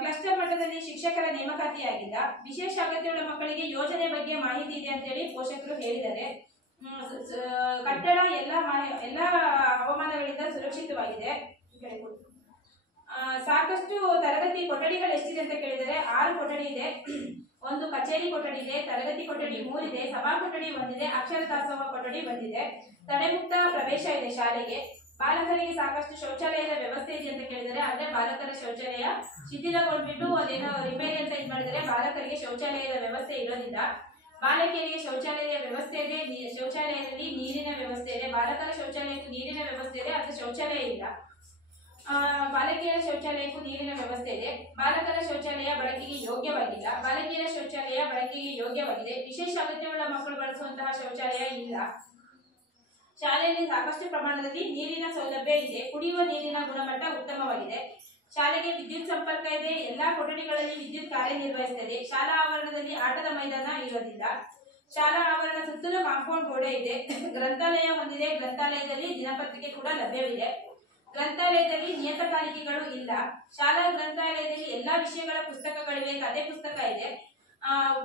ಕ್ಲಸ್ಟರ್ ಮಟ್ಟದಲ್ಲಿ ಶಿಕ್ಷಕರ ನೇಮಕಾತಿಯಾಗಿಲ್ಲ. ವಿಶೇಷ ಅಗತ್ಯವುಳ್ಳ ಮಕ್ಕಳಿಗೆ ಯೋಜನೆ ಬಗ್ಗೆ ಮಾಹಿತಿ ಇದೆ ಅಂತ ಹೇಳಿ ಪೋಷಕರು ಹೇಳಿದ್ದಾರೆ. ಕಟ್ಟಡ ಎಲ್ಲ ಹವಾಮಾನಗಳಿಂದ ಸುರಕ್ಷಿತವಾಗಿದೆ. ಸಾಕಷ್ಟು ತರಗತಿ ಕೊಠಡಿಗಳು ಎಷ್ಟಿದೆ ಅಂತ ಕೇಳಿದರೆ 6 ಕೊಠಡಿ ಇದೆ. ಒಂದು ಕಚೇರಿ ಕೊಠಡಿ ಇದೆ, ತರಗತಿ ಕೊಠಡಿ 3 ಇದೆ, ಸಭಾ ಕೊಠಡಿ 1 ಇದೆ, ಅಕ್ಷರ ದಾಸೋಹ ಕೊಠಡಿ 1 ಇದೆ. ತಡೆಮುಕ್ತ ಪ್ರವೇಶ ಇದೆ ಶಾಲೆಗೆ. ಬಾಲಕರಿಗೆ ಸಾಕಷ್ಟು ಶೌಚಾಲಯದ ವ್ಯವಸ್ಥೆ ಇದೆ ಅಂತ ಕೇಳಿದರೆ, ಆದ್ರೆ ಬಾಲಕರ ಶೌಚಾಲಯ ಶಿಥಿಲಗೊಳ್ಬಿಟ್ಟು ಅದೇನೋ ರಿಪೇರಿ ಅಂತ ಇದು ಮಾಡಿದರೆ ಬಾಲಕರಿಗೆ ಶೌಚಾಲಯದ ವ್ಯವಸ್ಥೆ ಇರೋದಿಲ್ಲ. ಬಾಲಕಿಯರಿಗೆ ಶೌಚಾಲಯದ ವ್ಯವಸ್ಥೆ ಇದೆ, ಶೌಚಾಲಯದಲ್ಲಿ ನೀರಿನ ವ್ಯವಸ್ಥೆ ಇದೆ. ಬಾಲಕರ ಶೌಚಾಲಯಕ್ಕೂ ನೀರಿನ ವ್ಯವಸ್ಥೆ ಇದೆ, ಆದ್ರೆ ಶೌಚಾಲಯ ಇಲ್ಲ. ಬಾಲಕಿಯರ ಶೌಚಾಲಯಕ್ಕೂ ನೀರಿನ ವ್ಯವಸ್ಥೆ ಇದೆ. ಬಾಲಕರ ಶೌಚಾಲಯ ಬಳಕೆಗೆ ಯೋಗ್ಯವಾಗಿಲ್ಲ, ಬಾಲಕಿಯರ ಶೌಚಾಲಯ ಬಳಕೆಗೆ ಯೋಗ್ಯವಾಗಿದೆ. ವಿಶೇಷ ಅಗತ್ಯವುಳ್ಳ ಮಕ್ಕಳು ಬಳಸುವಂತಹ ಶೌಚಾಲಯ ಇಲ್ಲ. ಶಾಲೆಯಲ್ಲಿ ಸಾಕಷ್ಟು ಪ್ರಮಾಣದಲ್ಲಿ ನೀರಿನ ಸೌಲಭ್ಯ ಇದೆ. ಕುಡಿಯುವ ನೀರಿನ ಗುಣಮಟ್ಟ ಉತ್ತಮವಾಗಿದೆ. ಶಾಲೆಗೆ ವಿದ್ಯುತ್ ಸಂಪರ್ಕ ಇದೆ. ಎಲ್ಲಾ ಕೊಠಡಿಗಳಲ್ಲಿ ವಿದ್ಯುತ್ ಕಾರ್ಯನಿರ್ವಹಿಸುತ್ತದೆ. ಶಾಲಾ ಆವರಣದಲ್ಲಿ ಆಟದ ಮೈದಾನ ಇರೋದಿಲ್ಲ. ಶಾಲಾ ಆವರಣ ಸುತ್ತಲೂ ಕಾಂಪೌಂಡ್ ಗೋಡೆ ಇದೆ. ಗ್ರಂಥಾಲಯ ಹೊಂದಿದೆ. ಗ್ರಂಥಾಲಯದಲ್ಲಿ ದಿನಪತ್ರಿಕೆ ಕೂಡ ಲಭ್ಯವಿದೆ. ಗ್ರಂಥಾಲಯದಲ್ಲಿ ನಿಯತಕಾಲಿಕೆಗಳು ಇಲ್ಲ. ಶಾಲಾ ಗ್ರಂಥಾಲಯದಲ್ಲಿ ಎಲ್ಲಾ ವಿಷಯಗಳ ಪುಸ್ತಕಗಳಿವೆ. ಕಥೆ ಪುಸ್ತಕ ಇದೆ.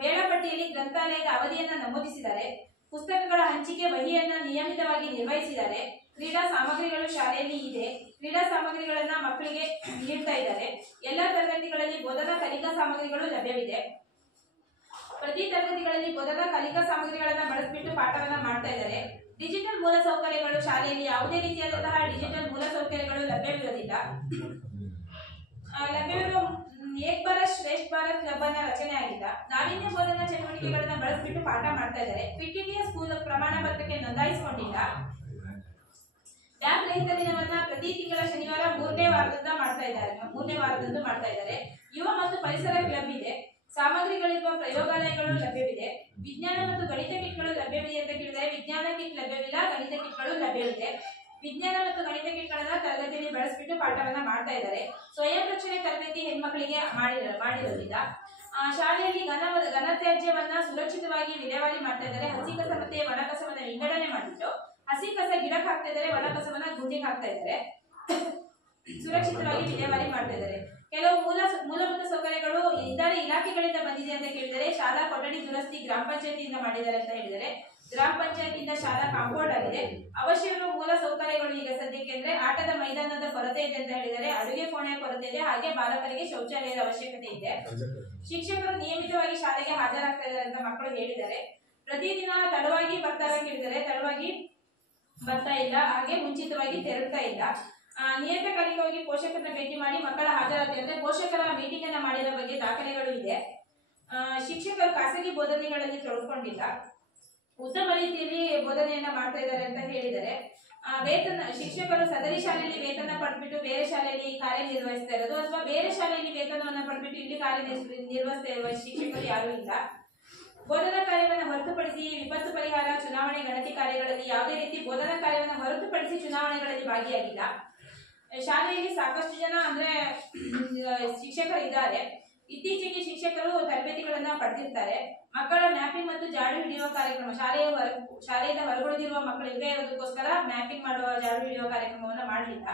ವೇಳಾಪಟ್ಟಿಯಲ್ಲಿ ಗ್ರಂಥಾಲಯದ ಅವಧಿಯನ್ನ ನಮೂದಿಸಿದ್ದಾರೆ. ಪುಸ್ತಕಗಳ ಹಂಚಿಕೆ ವಹಿಯನ್ನ ನಿಯಮಿತವಾಗಿ ನಿರ್ವಹಿಸಿದ್ದಾರೆ. ಕ್ರೀಡಾ ಸಾಮಗ್ರಿಗಳು ಶಾಲೆಯಲ್ಲಿ ಇದೆ. ಕ್ರೀಡಾ ಸಾಮಗ್ರಿಗಳನ್ನ ಮಕ್ಕಳಿಗೆ ನೀಡ್ತಾ ಇದ್ದಾರೆ. ಎಲ್ಲಾ ತರಗತಿಗಳಲ್ಲಿ ಬೋಧನಾ ಕಲಿಕಾ ಸಾಮಗ್ರಿಗಳು ಲಭ್ಯವಿದೆ. ಪ್ರತಿ ತರಗತಿಗಳಲ್ಲಿ ಬೋಧನಾ ಕಲಿಕಾ ಸಾಮಗ್ರಿಗಳನ್ನ ಬಳಸಿಬಿಟ್ಟು ಪಾಠವನ್ನ ಮಾಡ್ತಾ ಇದ್ದಾರೆ. ಡಿಜಿಟಲ್ ಮೂಲಸೌಕರ್ಯಗಳು ಶಾಲೆಯಲ್ಲಿ ಯಾವುದೇ ರೀತಿಯಾದಂತಹ ಡಿಜಿಟಲ್ ಮೂಲಸೌಕರ್ಯಗಳು ಲಭ್ಯವಿರೋದಿಲ್ಲ. ಲಭ್ಯವಿರುವ ಏಕ್ ಭಾರತ್ ಶ್ರೇಷ್ಠ ಭಾರತ್ ಕ್ಲಬ್ ಅನ್ನ ರಚನೆ ಆಗಿಲ್ಲ. ನಾವೀನ್ಯ ಬೋಧನಾ ಚಟುವಟಿಕೆಗಳನ್ನ ಬಳಸಿಬಿಟ್ಟು ಪಾಠ ಮಾಡ್ತಾ ಇದ್ದಾರೆ. ಕ್ವಿಟ್ ಇಂಡಿಯಾ ಸ್ಕೂಲ್ ಪ್ರಮಾಣ ಪತ್ರಕ್ಕೆ ನೋಂದಾಯಿಸಿಕೊಂಡಿಲ್ಲ. ಬ್ಯಾಗ್ ರಹಿತ ದಿನವನ್ನ ಪ್ರತಿ ತಿಂಗಳ ಶನಿವಾರ 3ನೇ ವಾರದಂದು ಮಾಡ್ತಾ ಇದ್ದಾರೆ. ಯುವ ಮತ್ತು ಪರಿಸರ ಕ್ಲಬ್ ಇದೆ. ಸಾಮಗ್ರಿಗಳಿರುವ ಪ್ರಯೋಗಾಲಯಗಳು ಲಭ್ಯವಿದೆ. ವಿಜ್ಞಾನ ಮತ್ತು ಗಣಿತ ಕಿಟ್ಗಳು ಲಭ್ಯವಿದೆ ಅಂತ ಕೇಳಿದರೆ ವಿಜ್ಞಾನ ಕಿಟ್ ಲಭ್ಯವಿಲ್ಲ, ಗಣಿತ ಕಿಟ್ಗಳು ಲಭ್ಯವಿದೆ. ವಿಜ್ಞಾನ ಮತ್ತು ಗಣಿತ ಕಿಟ್ಗಳನ್ನ ತರಗತಿಯಲ್ಲಿ ಬಳಸಿಬಿಟ್ಟು ಪಾಠವನ್ನ ಮಾಡ್ತಾ ಇದ್ದಾರೆ. ಸ್ವಯಂ ರಕ್ಷಣೆ ತರಬೇತಿ ಹೆಣ್ಮಕ್ಳಿಗೆ ಮಾಡಿರೋದಿಲ್ಲ. ಶಾಲೆಯಲ್ಲಿ ಘನತ್ಯಾಜ್ಯವನ್ನ ಸುರಕ್ಷಿತವಾಗಿ ವಿಲೇವಾರಿ ಮಾಡ್ತಾ ಇದ್ದಾರೆ. ಹಸಿ ಕಸ ಮತ್ತೆ ಒಣ ಕಸವನ್ನ ವಿಂಗಡಣೆ ಮಾಡಿಬಿಟ್ಟು ಹಸಿ ಕಸ ಗಿಡಕ್ಕೆ ಹಾಕ್ತಾ ಇದ್ದಾರೆ, ಒಣ ಕಸವನ್ನ ಗುಂಡಿಗೆ ಹಾಕ್ತಾ ಇದ್ದಾರೆ. ಸುರಕ್ಷಿತವಾಗಿ ವಿಲೇವಾರಿ ಮಾಡ್ತಾ ಇದ್ದಾರೆ. ಕೆಲವು ಮೂಲಭೂತ ಸೌಕರ್ಯಗಳು ಇತರೆ ಇಲಾಖೆಗಳಿಂದ ಬಂದಿದೆ ಅಂತ ಕೇಳಿದರೆ ಶಾಲಾ ಕೊಠಡಿ ದುರಸ್ತಿ ಗ್ರಾಮ ಪಂಚಾಯತಿಯಿಂದ ಮಾಡಿದ್ದಾರೆ ಅಂತ ಹೇಳಿದರೆ, ಗ್ರಾಮ ಪಂಚಾಯತಿಯಿಂದ ಶಾಲಾ ಕಾಂಪೌಂಡ್ ಆಗಿದೆ. ಅವಶ್ಯವಿರುವ ಮೂಲ ಸೌಕರ್ಯಗಳು ಈಗ ಸದ್ಯಕ್ಕೆ ಅಂದ್ರೆ ಆಟದ ಮೈದಾನದ ಕೊರತೆ ಇದೆ ಅಂತ ಹೇಳಿದರೆ, ಅಡುಗೆ ಕೋಣೆಯ ಕೊರತೆ ಇದೆ, ಹಾಗೆ ಬಾಲಕರಿಗೆ ಶೌಚಾಲಯದ ಅವಶ್ಯಕತೆ ಇದೆ. ಶಿಕ್ಷಕರು ನಿಯಮಿತವಾಗಿ ಶಾಲೆಗೆ ಹಾಜರಾಗ್ತಾ ಇದ್ದಾರೆ ಅಂತ ಮಕ್ಕಳು ಹೇಳಿದ್ದಾರೆ. ಪ್ರತಿದಿನ ತಡವಾಗಿ ಬರ್ತಾರೆ ಕೇಳಿದರೆ ತಡವಾಗಿ ಬರ್ತಾ ಇಲ್ಲ, ಹಾಗೆ ಮುಂಚಿತವಾಗಿ ತೆರಳ್ತಾ ಇಲ್ಲ. ನಿಯತಕಾಲಿಕವಾಗಿ ಪೋಷಕರನ್ನ ಭೇಟಿ ಮಾಡಿ ಮಕ್ಕಳ ಹಾಜರಾತಿ ಅಂದ್ರೆ ಪೋಷಕರ ಮೀಟಿಂಗ್ ಅನ್ನ ಮಾಡಿರೋ ಬಗ್ಗೆ ದಾಖಲೆಗಳು ಇದೆ. ಶಿಕ್ಷಕರು ಖಾಸಗಿ ಬೋಧನೆಗಳಲ್ಲಿ ತೊಡಕೊಂಡಿಲ್ಲ. ಉತ್ತಮ ರೀತಿಯಲ್ಲಿ ಬೋಧನೆಯನ್ನ ಮಾಡ್ತಾ ಇದ್ದಾರೆ ಅಂತ ಹೇಳಿದ್ದಾರೆ. ವೇತನ ಶಿಕ್ಷಕರು ಸದರಿ ಶಾಲೆಯಲ್ಲಿ ವೇತನ ಪಡೆದ್ಬಿಟ್ಟು ಬೇರೆ ಶಾಲೆಯಲ್ಲಿ ಕಾರ್ಯನಿರ್ವಹಿಸ್ತಾ ಇರೋದು ಅಥವಾ ಬೇರೆ ಶಾಲೆಯಲ್ಲಿ ವೇತನವನ್ನ ಪಡೆದ್ಬಿಟ್ಟು ಇಲ್ಲಿ ಕಾರ್ಯನಿರ್ವಹಿಸ್ತಾ ಇರುವ ಶಿಕ್ಷಕರು ಯಾರೂ ಇಲ್ಲ. ಬೋಧನಾ ಕಾರ್ಯವನ್ನು ಹೊರತುಪಡಿಸಿ ವಿಪತ್ತು ಪರಿಹಾರ, ಚುನಾವಣೆ, ಗಣತಿ ಕಾರ್ಯಗಳಲ್ಲಿ ಯಾವುದೇ ರೀತಿ ಬೋಧನಾ ಕಾರ್ಯವನ್ನು ಹೊರತುಪಡಿಸಿ ಚುನಾವಣೆಗಳಲ್ಲಿ ಭಾಗಿಯಾಗಿಲ್ಲ. ಶಾಲೆಯಲ್ಲಿ ಸಾಕಷ್ಟು ಜನ ಅಂದ್ರೆ ಶಿಕ್ಷಕರು ಇದ್ದಾರೆ. ಇತ್ತೀಚೆಗೆ ಶಿಕ್ಷಕರು ತರಬೇತಿಗಳನ್ನ ಪಡೆದಿರ್ತಾರೆ. ಮಕ್ಕಳ ಮ್ಯಾಪಿಂಗ್ ಮತ್ತು ಜಾಡು ಹಿಡಿಯುವ ಕಾರ್ಯಕ್ರಮ ಶಾಲೆಯಿಂದ ಹೊರಗುಳಿದಿರುವ ಮಕ್ಕಳು ಇಲ್ಲದೆ ಇರೋದಕ್ಕೋಸ್ಕರ ಮ್ಯಾಪಿಂಗ್ ಮಾಡುವ ಜಾಡು ಹಿಡಿಯುವ ಕಾರ್ಯಕ್ರಮವನ್ನ ಮಾಡಲಿಲ್ಲ.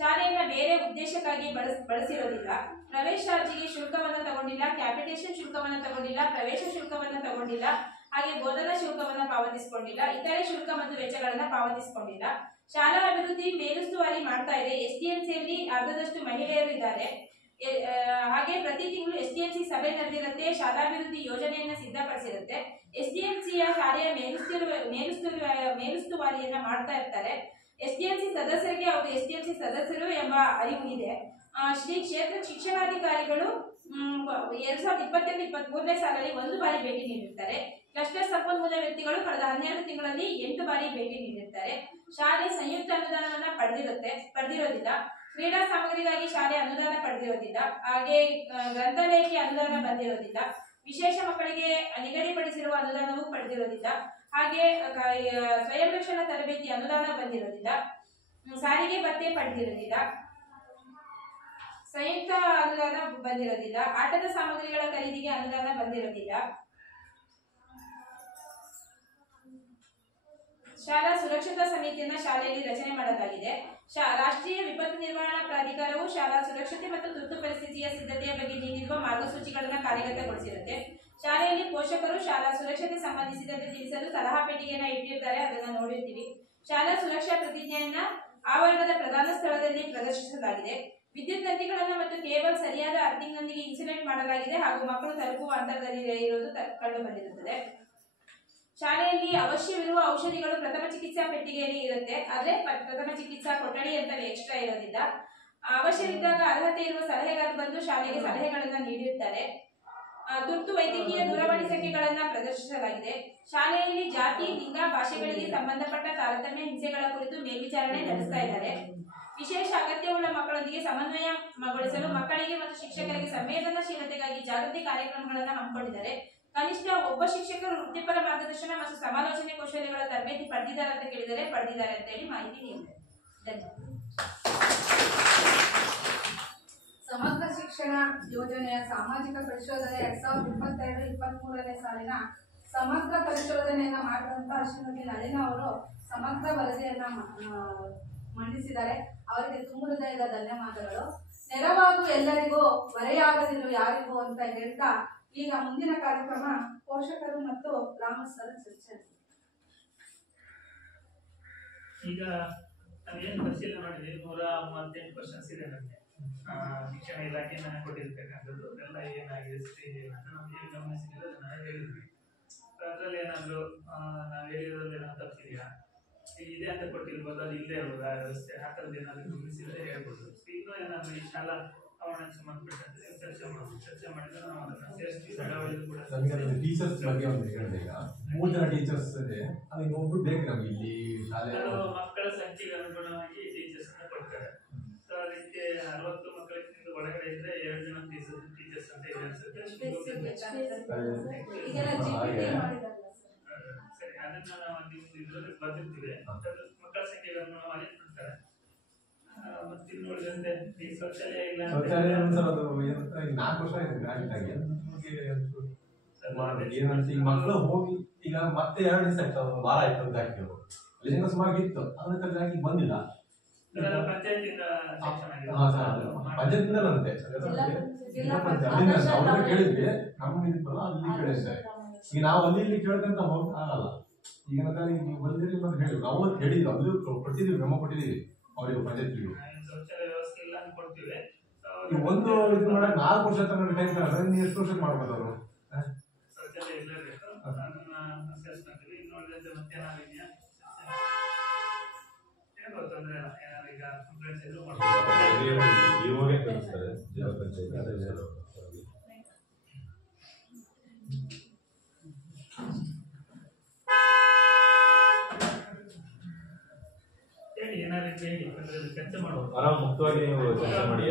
ಶಾಲೆಯನ್ನ ಬೇರೆ ಉದ್ದೇಶಕ್ಕಾಗಿ ಬಳಸಿರೋದಿಲ್ಲ. ಪ್ರವೇಶಾರ್ಜಿಗೆ ಶುಲ್ಕವನ್ನ ತಗೊಂಡಿಲ್ಲ, ಕ್ಯಾಪಿಟೇಷನ್ ಶುಲ್ಕವನ್ನ ತಗೊಂಡಿಲ್ಲ, ಪ್ರವೇಶ ಶುಲ್ಕವನ್ನ ತಗೊಂಡಿಲ್ಲ, ಹಾಗೆ ಬೋಧನಾ ಶುಲ್ಕವನ್ನ ಪಾವತಿಸಿಕೊಂಡಿಲ್ಲ, ಇತರೆ ಶುಲ್ಕ ಮತ್ತು ವೆಚ್ಚಗಳನ್ನ ಪಾವತಿಸಿಕೊಂಡಿಲ್ಲ. ಶಾಲಾ ಅಭಿವೃದ್ಧಿ ಮೇಲುಸ್ತುವಾರಿ ಮಾಡ್ತಾ ಇದೆ. ಎಸ್ಡಿಎಂಸಿಯಲ್ಲಿ ಅರ್ಧದಷ್ಟು ಮಹಿಳೆಯರು ಇದ್ದಾರೆ. ಹಾಗೆ ಪ್ರತಿ ತಿಂಗಳು ಎಸ್ಡಿಎಂಸಿ ಸಭೆ ನಡೆದಿರುತ್ತೆ, ಶಾಲಾಭಿವೃದ್ಧಿ ಯೋಜನೆಯನ್ನ ಸಿದ್ಧಪಡಿಸಿರುತ್ತೆ. ಎಸ್ಡಿಎಂಸಿಯ ಶಾಲೆಯ ಮೇಲುಸ್ತುವಾರಿಯನ್ನ ಮಾಡ್ತಾ ಇರ್ತಾರೆ. ಎಸ್ಡಿಎಂಸಿ ಸದಸ್ಯರಿಗೆ ಅವರು ಎಸ್ಡಿಎಂಸಿ ಸದಸ್ಯರು ಎಂಬ ಅರಿವು ಇದೆ. ಶ್ರೀ ಕ್ಷೇತ್ರ ಶಿಕ್ಷಣಾಧಿಕಾರಿಗಳು 2022-23ನೇ ಸಾಲಲ್ಲಿ 1 ಬಾರಿ ಭೇಟಿ ನೀಡಿರ್ತಾರೆ. ಕ್ಲಸ್ಟರ್ ಸಂಪನ್ಮೂಲ ವ್ಯಕ್ತಿಗಳು ಕಳೆದ 12 ತಿಂಗಳಲ್ಲಿ 8 ಬಾರಿ ಭೇಟಿ ನೀಡಿರ್ತಾರೆ. ಶಾಲೆ ಸಂಯುಕ್ತ ಅನುದಾನವನ್ನ ಪಡೆದಿರೋದಿಲ್ಲ. ಕ್ರೀಡಾ ಸಾಮಗ್ರಿಗಾಗಿ ಶಾಲೆ ಅನುದಾನ ಪಡೆದಿರೋದಿಲ್ಲ. ಹಾಗೆ ಗ್ರಂಥಾಲಯಕ್ಕೆ ಅನುದಾನ ಬಂದಿರೋದಿಲ್ಲ. ವಿಶೇಷ ಮಕ್ಕಳಿಗೆ ನಿಗದಿಪಡಿಸಿರುವ ಅನುದಾನವೂ ಪಡೆದಿರೋದಿಲ್ಲ. ಹಾಗೆ ಸ್ವಯಂ ರಕ್ಷಣಾ ತರಬೇತಿ ಅನುದಾನ ಬಂದಿರೋದಿಲ್ಲ. ಸಾರಿಗೆ ಭತ್ಯೆ ಪಡೆದಿರೋದಿಲ್ಲ. ಸಂಯುಕ್ತ ಅನುದಾನ ಬಂದಿರೋದಿಲ್ಲ. ಆಟದ ಸಾಮಗ್ರಿಗಳ ಖರೀದಿಗೆ ಅನುದಾನ ಬಂದಿರೋದಿಲ್ಲ. ಶಾಲಾ ಸುರಕ್ಷತಾ ಸಮಿತಿಯನ್ನ ಶಾಲೆಯಲ್ಲಿ ರಚನೆ ಮಾಡಲಾಗಿದೆ. ರಾಷ್ಟ್ರೀಯ ವಿಪತ್ತು ನಿರ್ವಹಣಾ ಪ್ರಾಧಿಕಾರವು ಶಾಲಾ ಸುರಕ್ಷತೆ ಮತ್ತು ತುರ್ತು ಪರಿಸ್ಥಿತಿಯ ಸಿದ್ಧತೆಯ ಬಗ್ಗೆ ನೀಡಿರುವ ಮಾರ್ಗಸೂಚಿಗಳನ್ನು ಕಾರ್ಯಗತಗೊಳಿಸಿರುತ್ತೆ. ಶಾಲೆಯಲ್ಲಿ ಪೋಷಕರು ಶಾಲಾ ಸುರಕ್ಷತೆ ಸಂಬಂಧಿಸಿದಂತೆ ತಿಳಿಸಲು ಸಲಹಾ ಪೆಟ್ಟಿಗೆಯನ್ನ ಇಟ್ಟಿರ್ತಾರೆ, ಅದನ್ನ ನೋಡಿರ್ತೀವಿ. ಶಾಲಾ ಸುರಕ್ಷಾ ಪ್ರತಿಜ್ಞೆಯನ್ನ ಆವರಣದ ಪ್ರಧಾನ ಸ್ಥಳದಲ್ಲಿ ಪ್ರದರ್ಶಿಸಲಾಗಿದೆ. ವಿದ್ಯುತ್ ತಂತಿಗಳನ್ನು ಮತ್ತು ಕೇಬಲ್ ಸರಿಯಾದ ಅರ್ಥಿಂಗ್ನೊಂದಿಗೆ ಇನ್ಸುಲೇಟ್ ಮಾಡಲಾಗಿದೆ ಹಾಗೂ ಮಕ್ಕಳು ತಲುಪುವ ಅಂತರದಲ್ಲಿ ಇರುವುದು ಕಂಡು ಬಂದಿರುತ್ತದೆ. ಶಾಲೆಯಲ್ಲಿ ಅವಶ್ಯವಿರುವ ಔಷಧಿಗಳು ಪ್ರಥಮ ಚಿಕಿತ್ಸಾ ಪೆಟ್ಟಿಗೆಯಲ್ಲಿ ಇರುತ್ತೆ, ಆದ್ರೆ ಪ್ರಥಮ ಚಿಕಿತ್ಸಾ ಕೊಠಡಿ ಅಂತ ಎಕ್ಸ್ಟ್ರಾ ಇರೋದಿಲ್ಲ. ಅವಶ್ಯವಿದ್ದಾಗ ಅರ್ಹತೆ ಇರುವ ಸಲಹೆಗಾರರು ಬಂದು ಶಾಲೆಗೆ ಸಲಹೆಗಳನ್ನ ನೀಡಿರ್ತಾರೆ. ತುರ್ತು ವೈದ್ಯಕೀಯ ದೂರವಾಣಿ ಸಂಖ್ಯೆಗಳನ್ನ ಪ್ರದರ್ಶಿಸಲಾಗಿದೆ. ಶಾಲೆಯಲ್ಲಿ ಜಾತಿ, ಲಿಂಗ, ಭಾಷೆಗಳಿಗೆ ಸಂಬಂಧಪಟ್ಟ ತಾರತಮ್ಯ ಹಿಂಸೆಗಳ ಕುರಿತು ಮೇಲ್ವಿಚಾರಣೆ ನಡೆಸ್ತಾ ಇದ್ದಾರೆ. ವಿಶೇಷ ಅಗತ್ಯವುಳ್ಳ ಮಕ್ಕಳೊಂದಿಗೆ ಸಮನ್ವಯಗೊಳಿಸಲು ಮಕ್ಕಳಿಗೆ ಮತ್ತು ಶಿಕ್ಷಕರಿಗೆ ಸಂವೇದನಾಶೀಲತೆಗಾಗಿ ಜಾಗೃತಿ ಕಾರ್ಯಕ್ರಮಗಳನ್ನು ಹಮ್ಮಿಕೊಂಡಿದ್ದಾರೆ. ಕನಿಷ್ಠ ಒಬ್ಬ ಶಿಕ್ಷಕರು ವೃತ್ತಿಪರ ಮಾರ್ಗದರ್ಶನ ಮತ್ತು ಸಮಾಲೋಚನೆ ಕೌಶಲ್ಯಗಳ ತರಬೇತಿ ಪಡೆದಿದ್ದಾರೆ ಅಂತ ಕೇಳಿದರೆ ಪಡೆದಿದ್ದಾರೆ ಅಂತ ಹೇಳಿ ಮಾಹಿತಿ ನೀಡಿದೆ. ಧನ್ಯವಾದ. ಸಮಗ್ರ ಶಿಕ್ಷಣ ಯೋಜನೆಯ ಸಾಮಾಜಿಕ ಪರಿಶೋಧನೆ 2022-23ನೇ ಸಾಲಿನ ಸಮಗ್ರ ಪರಿಶೋಧನೆಯನ್ನ ಮಾಡಿದಂತಹ ಶ್ರೀಮತಿ ನಳಿನ ಅವರು ಸಮಗ್ರ ವರದಿಯನ್ನ ಮಂಡಿಸಿದ್ದಾರೆ. ಅವರಿಗೆ ತುಂಬ ಹೃದಯದ ಧನ್ಯವಾದಗಳು. ನೆರವಾಗು ಎಲ್ಲರಿಗೂ, ಹೊರೆಯಾಗದಿರು ಯಾರಿಗೂ ಅಂತ ಹೇಳ್ತಾ ಈಗ ಮುಂದಿನ ಕಾರ್ಯಕ್ರಮ ಪೋಷಕರು ಮತ್ತು ಗ್ರಾಮಸ್ಥರ ಚರ್ಚೆ. ಈಗ ನಾವೇನು ಪರಿಶೀಲನೆ ಮಾಡಿದ್ವಿ 138 ಕ್ವಶನ್ಸ್ ಇದೆ ನಮಗೆ. ಶಿಕ್ಷಣ ಇಲಾಖೆ ನನಗೆ ಕೊಟ್ಟಿರ್ತಕ್ಕಂಥದ್ದು ಎಲ್ಲ ಏನಾಗಿದೆ ಸ್ಥಿತಿ ಅಂತ ನಮ್ಗೆ ಏನು ಗಮನಿಸಿದ್ರೆ ಅದನ್ನ ಹೇಳಿದ್ವಿ. ಅದರಲ್ಲಿ ಏನಾದ್ರು ನಾವು ಹೇಳಿರೋದು ಏನಾದ್ರು ತಪ್ಪಿದೆಯಾ, ಇದೆ ಅಂತ ಕೊಟ್ಟಿರ್ಬೋದು, ಅದು ಇಲ್ಲೇ ಇರ್ಬೋದು ಆ ವ್ಯವಸ್ಥೆ, ಆ ಥರದ್ದು ಏನಾದ್ರು ಗಮನಿಸಿದ್ರೆ ಹೇಳ್ಬೋದು. ಇನ್ನೂ ಏನಾದ್ರು ಈ ಶಾಲಾ ಆವರಣಕ್ಕೆ ಸಂಬಂಧಪಟ್ಟಂತೆ ಚರ್ಚೆ ಮಾಡಿದ್ರೆ ನಾವು ಅದನ್ನ ಸೇರಿಸ್ತೀವಿ. ಬೆಳವಣಿಗೆ ಕೂಡ ನಮಗೆ ಟೀಚರ್ಸ್ ಬಗ್ಗೆ ಒಂದು ಹೇಳಿದೆ. ಈಗ 3 ಜನ ಟೀಚರ್ಸ್ ಇದೆ, ಅದು ಇನ್ನೊಬ್ರು ಬೇಕು ನಮ್ಗೆ ಇಲ್ಲಿ ಶಾಲೆ. ಮಕ್ಕಳ ಸಂಖ್ಯೆಗೆ ಅನುಗುಣವಾಗಿ ಟೀಚರ್ಸ್ ಅನ್ನ ಕೊಡ್ತಾರೆ. ಸೊ ಅದಕ್ಕೆ 60 ಮಕ್ಕಳಿಂದ ಒಳಗಡೆ ಇದ್ರೆ 2 ಜನ ಟೀಚರ್ಸ್ ಅಂತ ಇದೆ ಅನ್ಸುತ್ತೆ. ಸರಿ, ಅದನ್ನ ನಾವು ಇದ್ರಲ್ಲಿ ಬರ್ದಿರ್ತೀವಿ. ಮಕ್ಕಳ ಸಂಖ್ಯೆಗೆ ಅನುಗುಣವಾಗಿ ಕೊಡ್ತಾರೆ. ಮತ್ತೆ ಇನ್ನುಳಿದಂತೆ ಈ ಶೌಚಾಲಯ ಇಲ್ಲ, ಶೌಚಾಲಯ ಅದು 4 ವರ್ಷ ಆಗಿದೆ ಗ್ರಾಂಟ್ ಆಗಿ. ಏನಂತ ಈಗ ಮಕ್ಕಳು ಹೋಗಿ ಈಗ ಮತ್ತೆ 2 ದಿವಸ ಆಯ್ತು, ಒಂದು ವಾರ ಆಯ್ತು ಅಂತ ಹಾಕಿದ್ರು. ಅಲ್ಲಿ ಸುಮಾರು ಇತ್ತು, ಅದಕ್ಕೆ ಹಾಕಿ ಬಂದಿಲ್ಲ. ಪಂಚಾಯತಿಂದ ಪಂಚಾಯತಿಂದಲಂತೆ ಅವ್ರನ್ನ ಕೇಳಿದ್ವಿ, ನಮ್ಮ ಇದು ಬರಲ್ಲ ಅಲ್ಲಿ ಕೇಳಿದ್ದೆ. ಈಗ ನಾವು ಅಲ್ಲಿ ಇಲ್ಲಿ ಕೇಳ್ಕೊಂತ ಹೋಗಿ ಆಗಲ್ಲ. ಈಗ ನೀವು ಬಂದಿರಿ ಮತ್ತೆ ಹೇಳಿ, ನಾವು ಹೇಳಿದ್ವಿ, ಅಲ್ಲಿ ಕೊಟ್ಟಿದ್ದೀವಿ, ಮೆಮೊ ಕೊಟ್ಟಿದ್ದೀವಿ ಅವ್ರಿಗೆ ಪಂಚಾಯತಿಗೆ. ಈಗ ಒಂದು ಇದು ಮಾಡಕ್ 4 ವರ್ಷ ತನಕ ಟೈಮ್ ತಗೊಂಡ್ರೆ ನೀವು ಎಷ್ಟು ವರ್ಷಕ್ಕೆ ಮಾಡ್ಬೋದು ಅವರು? ಆರಾಮ್ ಮುಕ್ತವಾಗಿ ನೀವು ಚರ್ಚೆ ಮಾಡಿ.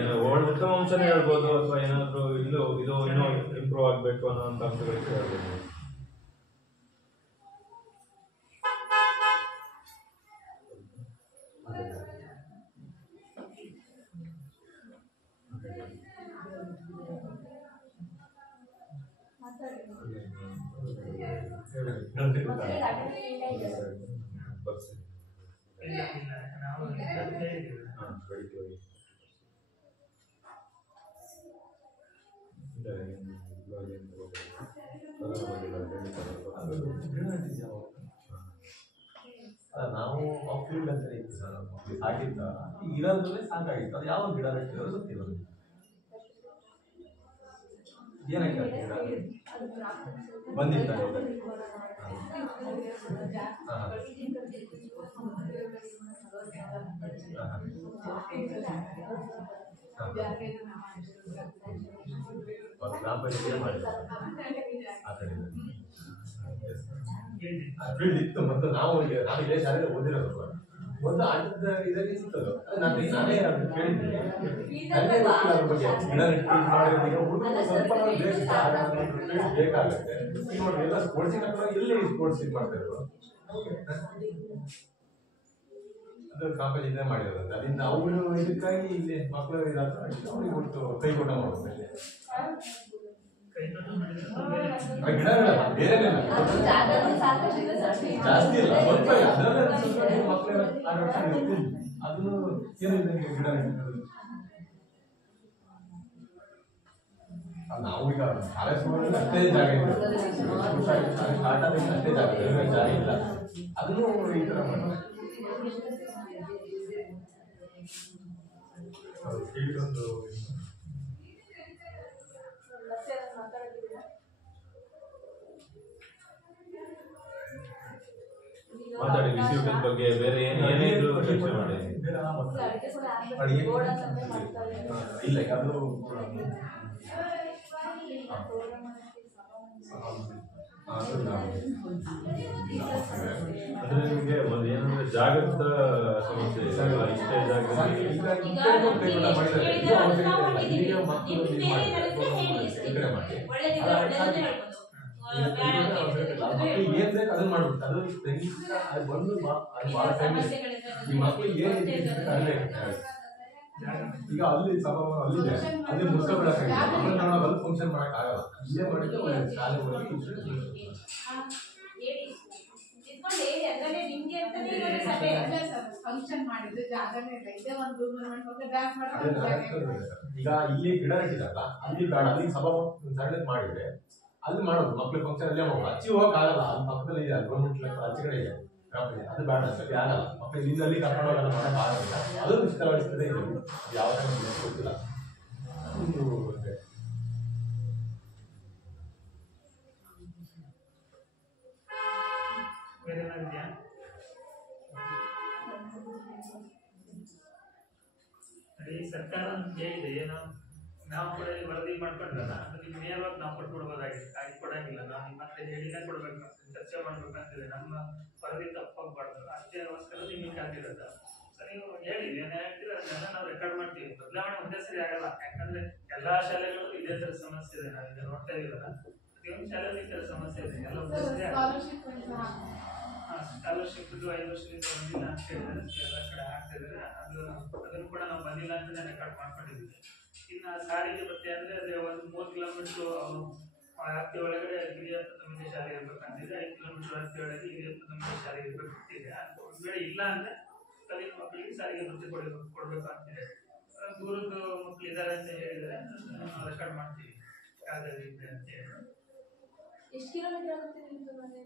ಉತ್ತಮ ಅಂಶನೇ ಹೇಳ್ಬೋದು, ಅಥವಾ ಏನಾದ್ರು ಇದು ಇನ್ನೂ ಇಂಪ್ರೂವ್ ಆಗ್ಬೇಕು ಅನ್ನೋಂಥ ಅಂಶಗಳಿಗೆ ಹೇಳ್ಬೋದು. ನಾವು ಫೀಲ್ಡ್ ಅಂತ ಇತ್ತು ಸರ್, ಆಗಿತ್ತ ಈಗ ಇರೋದ್ರಲ್ಲೇ ಸಾಕಾಗಿತ್ತು. ಅದು ಯಾವ ಗಿಡ ನೆಟ್ಟಿರೋದು ಗೊತ್ತಿಲ್ಲ. ಏನಕ್ಕೆ ಗಿಡ ಬಂದಿತ್ತ? ಗ್ರಾಮ ಪಂಚಾಯತ್ ಮಾಡಿದ್ರು ಆ ಕಡೆ ಫೀಲ್ಡ್ ಇತ್ತು. ಮತ್ತು ನಾವು ಇದೇ ಶಾಲೆಗೆ ಓದಿರೋದು ಒಂದು ಆಟದ ಇದರಲ್ಲಿ ಇರ್ತದೆ. ನಾನೇ ಕೇಳಿದ್ದೀನಿ ನನಗೆ ಗೊತ್ತಿಲ್ಲ ಅದ್ರ ಬಗ್ಗೆ. ಗಿಡ ನೆಟ್ಟು ಮಾಡಿರೋದು ಈಗ ಹುಡುಗರು ಸ್ವಲ್ಪ ಬೇಕಾಗುತ್ತೆ. ಈಗ ನೋಡಿ ಎಲ್ಲ ಸ್ಪೋರ್ಟ್ಸಿಗೆ ಹಾಕೋದು ಎಲ್ಲಿ ಸ್ಪೋರ್ಟ್ಸ್ ಇದು ಮಾಡ್ತಾ ಇದ್ರು ಅದು ಕಾಂಪೇಜ್ ಇದೇ ಮಾಡಿರೋದು. ಅದರಿಂದ ಅವರು ಇದಕ್ಕಾಗಿ ಇಲ್ಲಿ ಮಕ್ಕಳು ಇದಾದ್ರೆ ಅವ್ರಿಗೆ ಕೊಟ್ಟು ಕೈಗೊಂಡ ಮಾಡೋದು ಗಿಡಗಳಲ್ಲ ಬೇರೆ ಜಾಸ್ತಿ ಇಲ್ಲ ಸ್ವಲ್ಪ ಅದರಲ್ಲೇ ಮಕ್ಕಳು ಅದನ್ನು ಏನಿದೆ ಗಿಡ ನಾವು ಈಗ ಶಾಲೆ ಸುಮಾರು ಅಷ್ಟೇ ಜಾಗ ಇದೆ. ಸ್ಟಾರ್ಟ್ ಆದ ಅಷ್ಟೇ ಜಾಗ ಜಾಗ ಇಲ್ಲ. ಅದನ್ನು ಈ ತರ ಮಾಡ್ತಾರೆ. ಒಂದು ಮಾತಾಡಿ ರಿಸೀವ್ಮೆಂಟ್ ಬಗ್ಗೆ ಬೇರೆ ಏನಿದ್ರು ಚರ್ಚೆ ಮಾಡಿ. ಇಲ್ಲ ಅದು ಅಂದ್ರೆ ನಿಮಗೆ ಒಂದು ಏನಂದ್ರೆ ಜಾಗೃತ ಸಮಸ್ಯೆ ಇಷ್ಟೇ ಜಾಗದಲ್ಲಿ ಏನ್ ಬೇಕು ಅದನ್ನ ಮಾಡ್ಬಿಟ್ಟು ಅದು ಅದು ಬಂದು ಅದು ಬಹಳ ಟೈಮ್ ಈ ಮಕ್ಳಿಗೆ ಏನ್ ಈಗ ಅಲ್ಲಿ ಸಭಾಭವನ ಅಲ್ಲಿದೆ ಅಲ್ಲಿ ಮುಗಿಸ್ಕೊಬಿಡಕ್ಕೆ ನಾವು ಅಲ್ಲಿ ಫಂಕ್ಷನ್ ಮಾಡಕ್ ಆಗಲ್ಲ. ಇಲ್ಲೇ ಮಾಡಿದ್ರೆ ಒಳ್ಳೆ ಶಾಲೆ ಫಂಕ್ಷನ್ ಮಾಡಿದ್ರೆ ಜಾಗನೇ ಇಲ್ಲ. ಇದೇ ಒಂದು ಡ್ಯಾನ್ಸ್ ಈಗ ಇಲ್ಲಿ ಗಿಡ ನೆಟ್ಟಿದಾರಲ್ಲ ಅಲ್ಲಿ ಬೇಡ, ಅಲ್ಲಿ ಸಭಾಭವನ ಸಣ್ಣ ಮಾಡಿದ್ರೆ ಅಲ್ಲಿ ಮಾಡೋದು ಮಕ್ಳು ಫಂಕ್ಷನ್ ಅಲ್ಲೇ ಮಾಡೋದು. ಅಚ್ಚಿ ಹೋಗಕ್ ಆಗಲ್ಲ. ಅಲ್ಲಿ ಪಕ್ಕದಲ್ಲಿ ಇದೆ ಗೌರ್ಮೆಂಟ್ ಅಚ್ಚಿ ಕಡೆ ಇದೆ ಅದು ಬೇಡ ಸರಿ ಆಗಲ್ಲ. ಮಕ್ಕಳು ಇಲ್ಲಿಂದಲ್ಲಿ ಕರ್ಕೊಂಡು ಹೋಗಲ್ಲ ಮಾಡಕ್ ಆಗಲ್ಲ. ಅದೊಂದು ಇಷ್ಟಪಡಿಸ್ತದೆ. ಇದು ಯಾವ ಗೊತ್ತಿಲ್ಲ. ಸರ್ಕಾರ ಹೇಳಿದೆ ಏನು ನಾವು ಕೂಡ ವರದಿ ಮಾಡ್ಕೊಂಡ್ರಲ್ಲ ಅದು ನಿಮ್ಗೆ ನೇರವಾಗಿ ನಾವು ಕೊಟ್ಬಿಡ್ಬೋದಾಗಿತ್ತು. ಹಾಗೆ ಕೊಡಂಗಿಲ್ಲ. ನಾವು ನಿಮ್ಮ ಹತ್ರ ಹೇಳಿನೇ ಕೊಡ್ಬೇಕು, ಚರ್ಚೆ ಮಾಡ್ಬೇಕಂತಿದೆ. ನಮ್ಮ ವರದಿ ತಪ್ಪಾಗಬಾರ್ದು ಅದಕ್ಕೋಸ್ಕರ ನಿಮಗೆ ಆಗಿರೋದು. ಸರಿ ನೀವು ಹೇಳಿ ಏನು ಹೇಳ್ತೀರ ಅದನ್ನೆಲ್ಲ ನಾವು ರೆಕಾರ್ಡ್ ಮಾಡ್ತೀವಿ. ಬದಲಾವಣೆ ಒಂದೇ ಸರಿ ಆಗಲ್ಲ. ಯಾಕಂದ್ರೆ ಎಲ್ಲಾ ಶಾಲೆಗಳು ಇದೇ ತರ ಸಮಸ್ಯೆ ಇದೆ. ನಾವು ಈಗ ನೋಡ್ತಾ ಇದೀವಲ್ಲ ಪ್ರತಿಯೊಂದು ಶಾಲೆಯಲ್ಲಿ ಈ ತರ ಸಮಸ್ಯೆ ಇದೆ. ಎಲ್ಲ ಒಂದೇ ಸರಿ ಸ್ಕಾಲರ್ಶಿಪ್ 5 ವರ್ಷದಿಂದ ಬಂದಿಲ್ಲ ಅಂತ ಹೇಳಿದ್ರೆ ಎಲ್ಲ ಕಡೆ ಆಗ್ತಾ ಇದ್ದಾರೆ. ಅದನ್ನು ಕೂಡ ನಾವು ಬಂದಿಲ್ಲ ಅಂತಾನೆ ರೆಕಾರ್ಡ್ ಮಾಡ್ಕೊಂಡಿದ್ದೀವಿ. ಇನ್ನು ಸಾರಿಗೆ ಬತ್ತೆ ಅಂದ್ರೆ ಅದೇ ಒಂದು 3 ಕಿಲೋಮೀಟರ್ ವ್ಯಾಪ್ತಿ ಒಳಗಡೆ ಹಿರಿಯ ಪ್ರಾಥಮಿಕ ಶಾಲೆ ಇರ್ಬೇಕಂತಿದೆ. 5 ಕಿಲೋಮೀಟರ್ ವ್ಯಾಪ್ತಿ ಒಳಗೆ ಹಿರಿಯ ಪ್ರಾಥಮಿಕ ಶಾಲೆ ಇರ್ಬೇಕಂತಿದೆ. ಒಂದು ವೇಳೆ ಇಲ್ಲ ಅಂದ್ರೆ ಕಲಿತ ಮಕ್ಕಳಿಗೆ ಸಾರಿಗೆ ಬತ್ತೆ ಕೊಡ್ಬೇಕು ಅಂತಿದೆ. ದೂರದ ಮಕ್ಕಳು ಇದ್ದಾರೆ ಅಂತ ಹೇಳಿದ್ರೆ ನಾವು ರೆಕಾರ್ಡ್ ಮಾಡ್ತೀವಿ ಯಾವ್ದಾದ್ರು ಅಂತ ಹೇಳಿ. ಎಷ್ಟು ಕಿಲೋಮೀಟರ್ ಆಗುತ್ತೆ ನಿಮ್ದು ಮನೆ?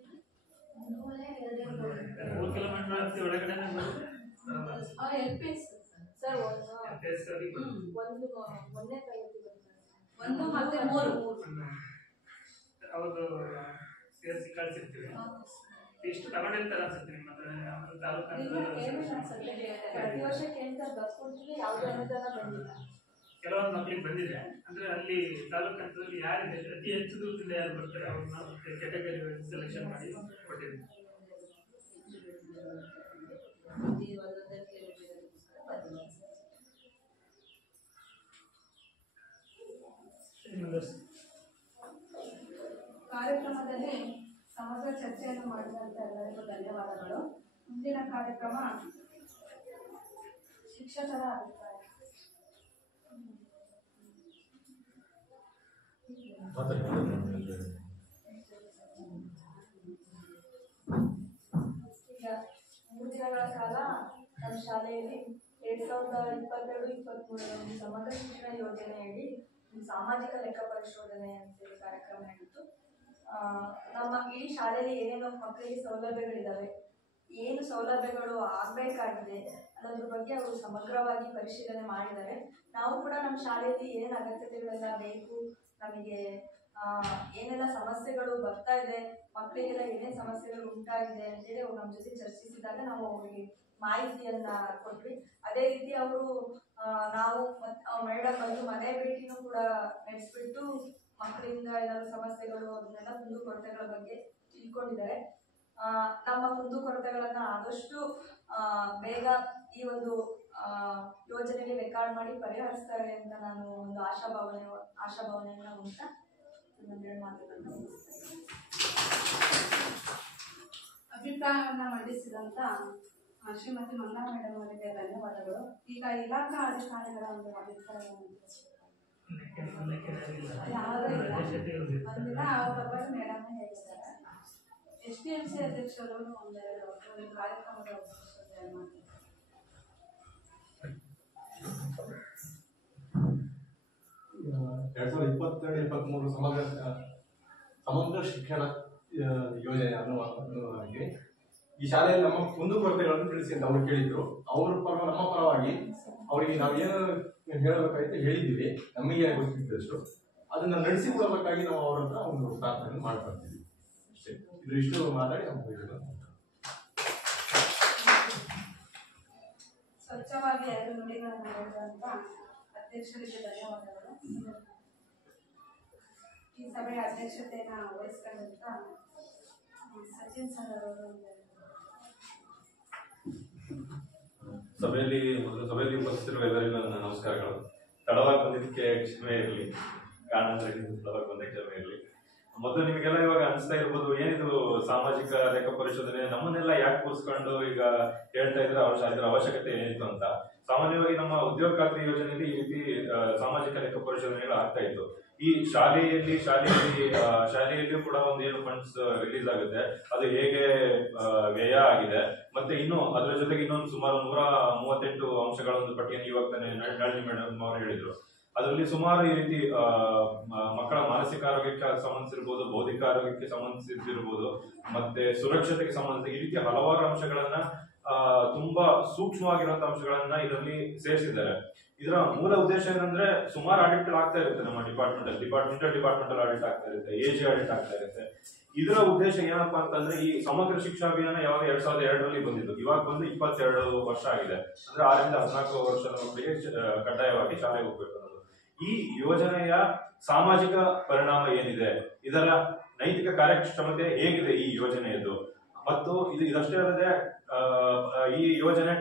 3 ಕಿಲೋಮೀಟರ್ ವ್ಯಾಪ್ತಿ ಒಳಗಡೆ ಎಲ್ಪಿಎಸ್ ಸರ್ ಒಂದು ಮೊನ್ನೆ ಒಂದು ಮತ್ತೆ 3 ಹೌದು ಸೇರಿಸಿ ಕಳಿಸಿರ್ತೀವಿ. ಎಷ್ಟು ತಗೊಂಡಿರ್ತಾರೆ ಅನ್ಸುತ್ತೆ ನಿಮ್ಮ ಪ್ರತಿ ವರ್ಷ ಕೇಳ್ತಾರೆ ಬಸ್ ಕೊಡ್ತೀವಿ. ಯಾವುದೇ ಅನುದಾನ ಬಂದಿಲ್ಲ. ಕೆಲವೊಂದು ಮಕ್ಕಳಿಗೆ ಬಂದಿದೆ. ಅಂದ್ರೆ ಅಲ್ಲಿ ತಾಲೂಕು ಹಂತದಲ್ಲಿ ಯಾರಿದೆ ಅತಿ ಹೆಚ್ಚು ದೂರದಿಂದ ಯಾರು ಬರ್ತಾರೆ ಅವ್ರನ್ನ ಕ್ಯಾಟಗರಿ ಸೆಲೆಕ್ಷನ್ ಮಾಡಿ ಕೊಟ್ಟಿದ್ದೀವಿ. ಕಾರ್ಯಕ್ರಮದಲ್ಲಿ ಸಮಗ್ರ ಚರ್ಚೆಯನ್ನು ಮಾಡಿದಂತ ಎಲ್ಲರಿಗೂ ಧನ್ಯವಾದಗಳು. ಮುಂದಿನ ಕಾರ್ಯಕ್ರಮ ಶಿಕ್ಷಕರ ಅಭಿಪ್ರಾಯ. ಈಗ 3 ದಿನಗಳ ಕಾಲ ನಮ್ಮ ಶಾಲೆಯಲ್ಲಿ 2022-23 ಸಮಗ್ರ ಶಿಕ್ಷಣ ಯೋಜನೆಯಡಿ ಸಾಮಾಜಿಕ ಲೆಕ್ಕ ಪರಿಶೋಧನೆ ಅಂತೇಳಿ ಕಾರ್ಯಕ್ರಮ ನಡೆಯಿತು. ನಮ್ಮ ಈ ಶಾಲೆಯಲ್ಲಿ ಏನೇನು ಮಕ್ಕಳಿಗೆ ಸೌಲಭ್ಯಗಳಿದ್ದಾವೆ, ಏನು ಸೌಲಭ್ಯಗಳು ಆಗಬೇಕಾಗಿದೆ ಅನ್ನೋದ್ರ ಬಗ್ಗೆ ಅವರು ಸಮಗ್ರವಾಗಿ ಪರಿಶೀಲನೆ ಮಾಡಿದ್ದಾರೆ. ನಾವು ಕೂಡ ನಮ್ಮ ಶಾಲೆಯಲ್ಲಿ ಏನೇನು ಅಗತ್ಯತೆಗಳೆಲ್ಲ ಬೇಕು, ನಮಗೆ ಏನೆಲ್ಲ ಸಮಸ್ಯೆಗಳು ಬರ್ತಾ ಇದೆ, ಮಕ್ಕಳಿಗೆಲ್ಲ ಏನೇನು ಸಮಸ್ಯೆಗಳು ಉಂಟಾಗಿದೆ ಅಂತೇಳಿ ಅವ್ರು ನಮ್ಮ ಜೊತೆ ಚರ್ಚಿಸಿದಾಗ ನಾವು ಅವರಿಗೆ ಮಾಹಿತಿಯನ್ನ ಕೊಟ್ವಿ. ಅದೇ ರೀತಿ ಅವರು ನಾವು ಮೇಡಮ್ ಬಂದು ಮನೆ ಭೇಟಿನೂ ಕೂಡ ನಡೆಸ್ಬಿಟ್ಟು ಮಕ್ಕಳಿಂದ ಏನಾದ್ರು ಸಮಸ್ಯೆಗಳು ಅದನ್ನೆಲ್ಲ ಕುಂದುಕೊರತೆಗಳ ಬಗ್ಗೆ ತಿಳ್ಕೊಂಡಿದ್ದಾರೆ. ನಮ್ಮ ಕುಂದುಕೊರತೆಗಳನ್ನ ಆದಷ್ಟು ಬೇಗ ಈ ಒಂದು ಯೋಜನೆಗೆ ರೆಕಾರ್ಡ್ ಮಾಡಿ ಪರಿಹರಿಸ್ತಾರೆ ಅಂತ ನಾನು ಒಂದು ಆಶಾಭಾವನೆಯನ್ನ ಹೊಂದ್ತಾ ಒಂದೆರಡು ಮಾತುಗಳನ್ನ ಮುಗಿಸ್ತೇನೆ. ಅಭಿಪ್ರಾಯವನ್ನ ಮಂಡಿಸಿದಂತ ಶ್ರೀಮತಿ ಮಂಗಾ ಮೇಡಮ್ ಅವರಿಗೆ ಧನ್ಯವಾದಗಳು. ಈಗ ಇಲಾಖಾ ಅಧಿಕಾರಿಗಳ ಒಂದು ಅಭಿಪ್ರಾಯವನ್ನು ಒಂದಿನ ಅವರ ಬಗ್ಗೆ ಮೇಡಮ್ ಹೇಳಿದ್ದಾರೆ. STMC ಅಧ್ಯಕ್ಷರು ಒಂದೆರಡು ಕಾರ್ಯಕ್ರಮದ ಉದ್ದೇಶ ಮಾಡ್ತಾರೆ. 2022-23 ಸಮಗ್ರ ಶಿಕ್ಷಣ ಯೋಜನೆ ಅನ್ನುವಾಗಿ ಈ ಶಾಲೆಯಲ್ಲಿ ನಮ್ಮ ಕುಂದುಕೊರತೆಗಳನ್ನು ತಿಳಿಸಿ ಅಂತ ಅವರು ಕೇಳಿದ್ರು. ನಮ್ಮ ಪರವಾಗಿ ಅವರಿಗೆ ನಾವು ಏನು ಹೇಳಬೇಕಾಯ್ತು ಹೇಳಿದ್ದೀವಿ, ನಮಗೆ ಗೊತ್ತಿದ್ದಷ್ಟು ಅದನ್ನ ನಡೆಸಿಕೊಡಬೇಕಾಗಿ ನಾವು ಅವರ ಹತ್ರ ಒಂದು ಪ್ರಾರ್ಥನೆ ಮಾಡ್ಕೊಳ್ತೀವಿ. ಅಷ್ಟೇ, ಇಷ್ಟು ಮಾತಾಡಿ ನಮ್ಗೆ ಸ್ವಚ್ಛವಾಗಿ ಎರಡು ನುಡಿಗಳನ್ನು ಹೇಳುವಂತ ಅಧ್ಯಕ್ಷರಿಗೆ ಧನ್ಯವಾದಗಳು. ಈ ಸಭೆಯ ಅಧ್ಯಕ್ಷತೆಯನ್ನ ವಹಿಸಿಕೊಂಡಂತ ಸಚಿನ್ ಸರ್ ಅವರು ಸಭೆಯಲ್ಲಿ ಉಪಸ್ಥಿತರಿರುವ ಎಲ್ಲರಿಗೂ ನನ್ನ ನಮಸ್ಕಾರಗಳು. ತಡವಾಗಿ ಬಂದಿದ್ದಕ್ಕೆ ಕ್ಷಮೆ ಇರಲಿ, ಕಾರಣಾಂತರದಿಂದ ತಡವಾಗಿ ಬಂದಕ್ಕೆ ಕ್ಷಮೆ ಇರಲಿ. ಮೊದಲು ನಿಮಗೆಲ್ಲ ಇವಾಗ ಅನಿಸ್ತಾ ಇರ್ಬೋದು, ಏನಿದು ಸಾಮಾಜಿಕ ಲೆಕ್ಕ ಪರಿಶೋಧನೆ, ನಮ್ಮನ್ನೆಲ್ಲ ಯಾಕೆ ಕೂರಿಸ್ಕೊಂಡು ಈಗ ಹೇಳ್ತಾ ಇದ್ರೆ ಇದರ ಅವಶ್ಯಕತೆ ಏನಿತ್ತು ಅಂತ. ಸಾಮಾನ್ಯವಾಗಿ ನಮ್ಮ ಉದ್ಯೋಗ ಖಾತ್ರಿ ಯೋಜನೆಯಲ್ಲಿ ಈ ರೀತಿ ಸಾಮಾಜಿಕ ಲೆಕ್ಕ ಪರಿಶೋಧನೆಗಳು ಆಗ್ತಾ ಇತ್ತು. ಈ ಶಾಲೆಯಲ್ಲಿಯೂ ಕೂಡ ಒಂದೇನು ಫಂಡ್ಸ್ ರಿಲೀಸ್ ಆಗುತ್ತೆ, ಅದು ಹೇಗೆ ವ್ಯಯ ಆಗಿದೆ, ಮತ್ತೆ ಇನ್ನು ಅದರ ಜೊತೆಗೆ ಇನ್ನೊಂದು ಸುಮಾರು 138 ಅಂಶಗಳ ಒಂದು ಪಟ್ಟಿಯನ್ನು ಇವಾಗ ತಾನೇ ನಳಿನಿ ಮೇಡಮ್ ಅವರು ಹೇಳಿದ್ರು. ಅದರಲ್ಲಿ ಸುಮಾರು ಈ ರೀತಿ ಮಕ್ಕಳ ಮಾನಸಿಕ ಆರೋಗ್ಯಕ್ಕೆ ಸಂಬಂಧಿಸಿರ್ಬೋದು, ಬೌದ್ಧಿಕ ಆರೋಗ್ಯಕ್ಕೆ ಸಂಬಂಧಿಸಿರ್ಬೋದು, ಮತ್ತೆ ಸುರಕ್ಷತೆಗೆ ಸಂಬಂಧಿಸಿ ಈ ರೀತಿ ಹಲವಾರು ಅಂಶಗಳನ್ನ ತುಂಬಾ ಸೂಕ್ಷ್ಮವಾಗಿರುವಂತಹ ಅಂಶಗಳನ್ನ ಇದರಲ್ಲಿ ಸೇರಿಸಿದ್ದಾರೆ. ಇದರ ಮೂಲ ಉದ್ದೇಶ ಏನಂದ್ರೆ, ಸುಮಾರು ಆಡಿಟ್ ಆಗ್ತಾ ಇರುತ್ತೆ ನಮ್ಮ ಡಿಪಾರ್ಟ್ಮೆಂಟಲ್ ಆಡಿಟ್ ಆಗ್ತಾ ಇರುತ್ತೆ, AG ಆಡಿಟ್ ಆಗ್ತಾ ಇರುತ್ತೆ. ಇದರ ಉದ್ದೇಶ ಏನಪ್ಪಾ ಅಂತಂದ್ರೆ, ಈ ಸಮಗ್ರ ಶಿಕ್ಷಾ ಅಭಿಯಾನ ಯಾವಾಗ 2002ರಲ್ಲಿ ಬಂದಿದ್ದು, ಇವಾಗ ಬಂದು 22 ವರ್ಷ ಆಗಿದೆ. ಅಂದ್ರೆ 6 ರಿಂದ 14 ವರ್ಷದ ಮಕ್ಕಳಿಗೆ ಕಡ್ಡಾಯವಾಗಿ ಶಾಲೆಗೆ ಹೋಗ್ಬೇಕು ಅನ್ನೋದು. ಈ ಯೋಜನೆಯ ಸಾಮಾಜಿಕ ಪರಿಣಾಮ ಏನಿದೆ, ಇದರ ನೈತಿಕ ಕಾರ್ಯಕ್ಷಮತೆ ಹೇಗಿದೆ ಈ ಯೋಜನೆಯದ್ದು, ಮತ್ತು ಇದಷ್ಟೇ ಅಲ್ಲದೆ ಈ ಯೋಜನೆ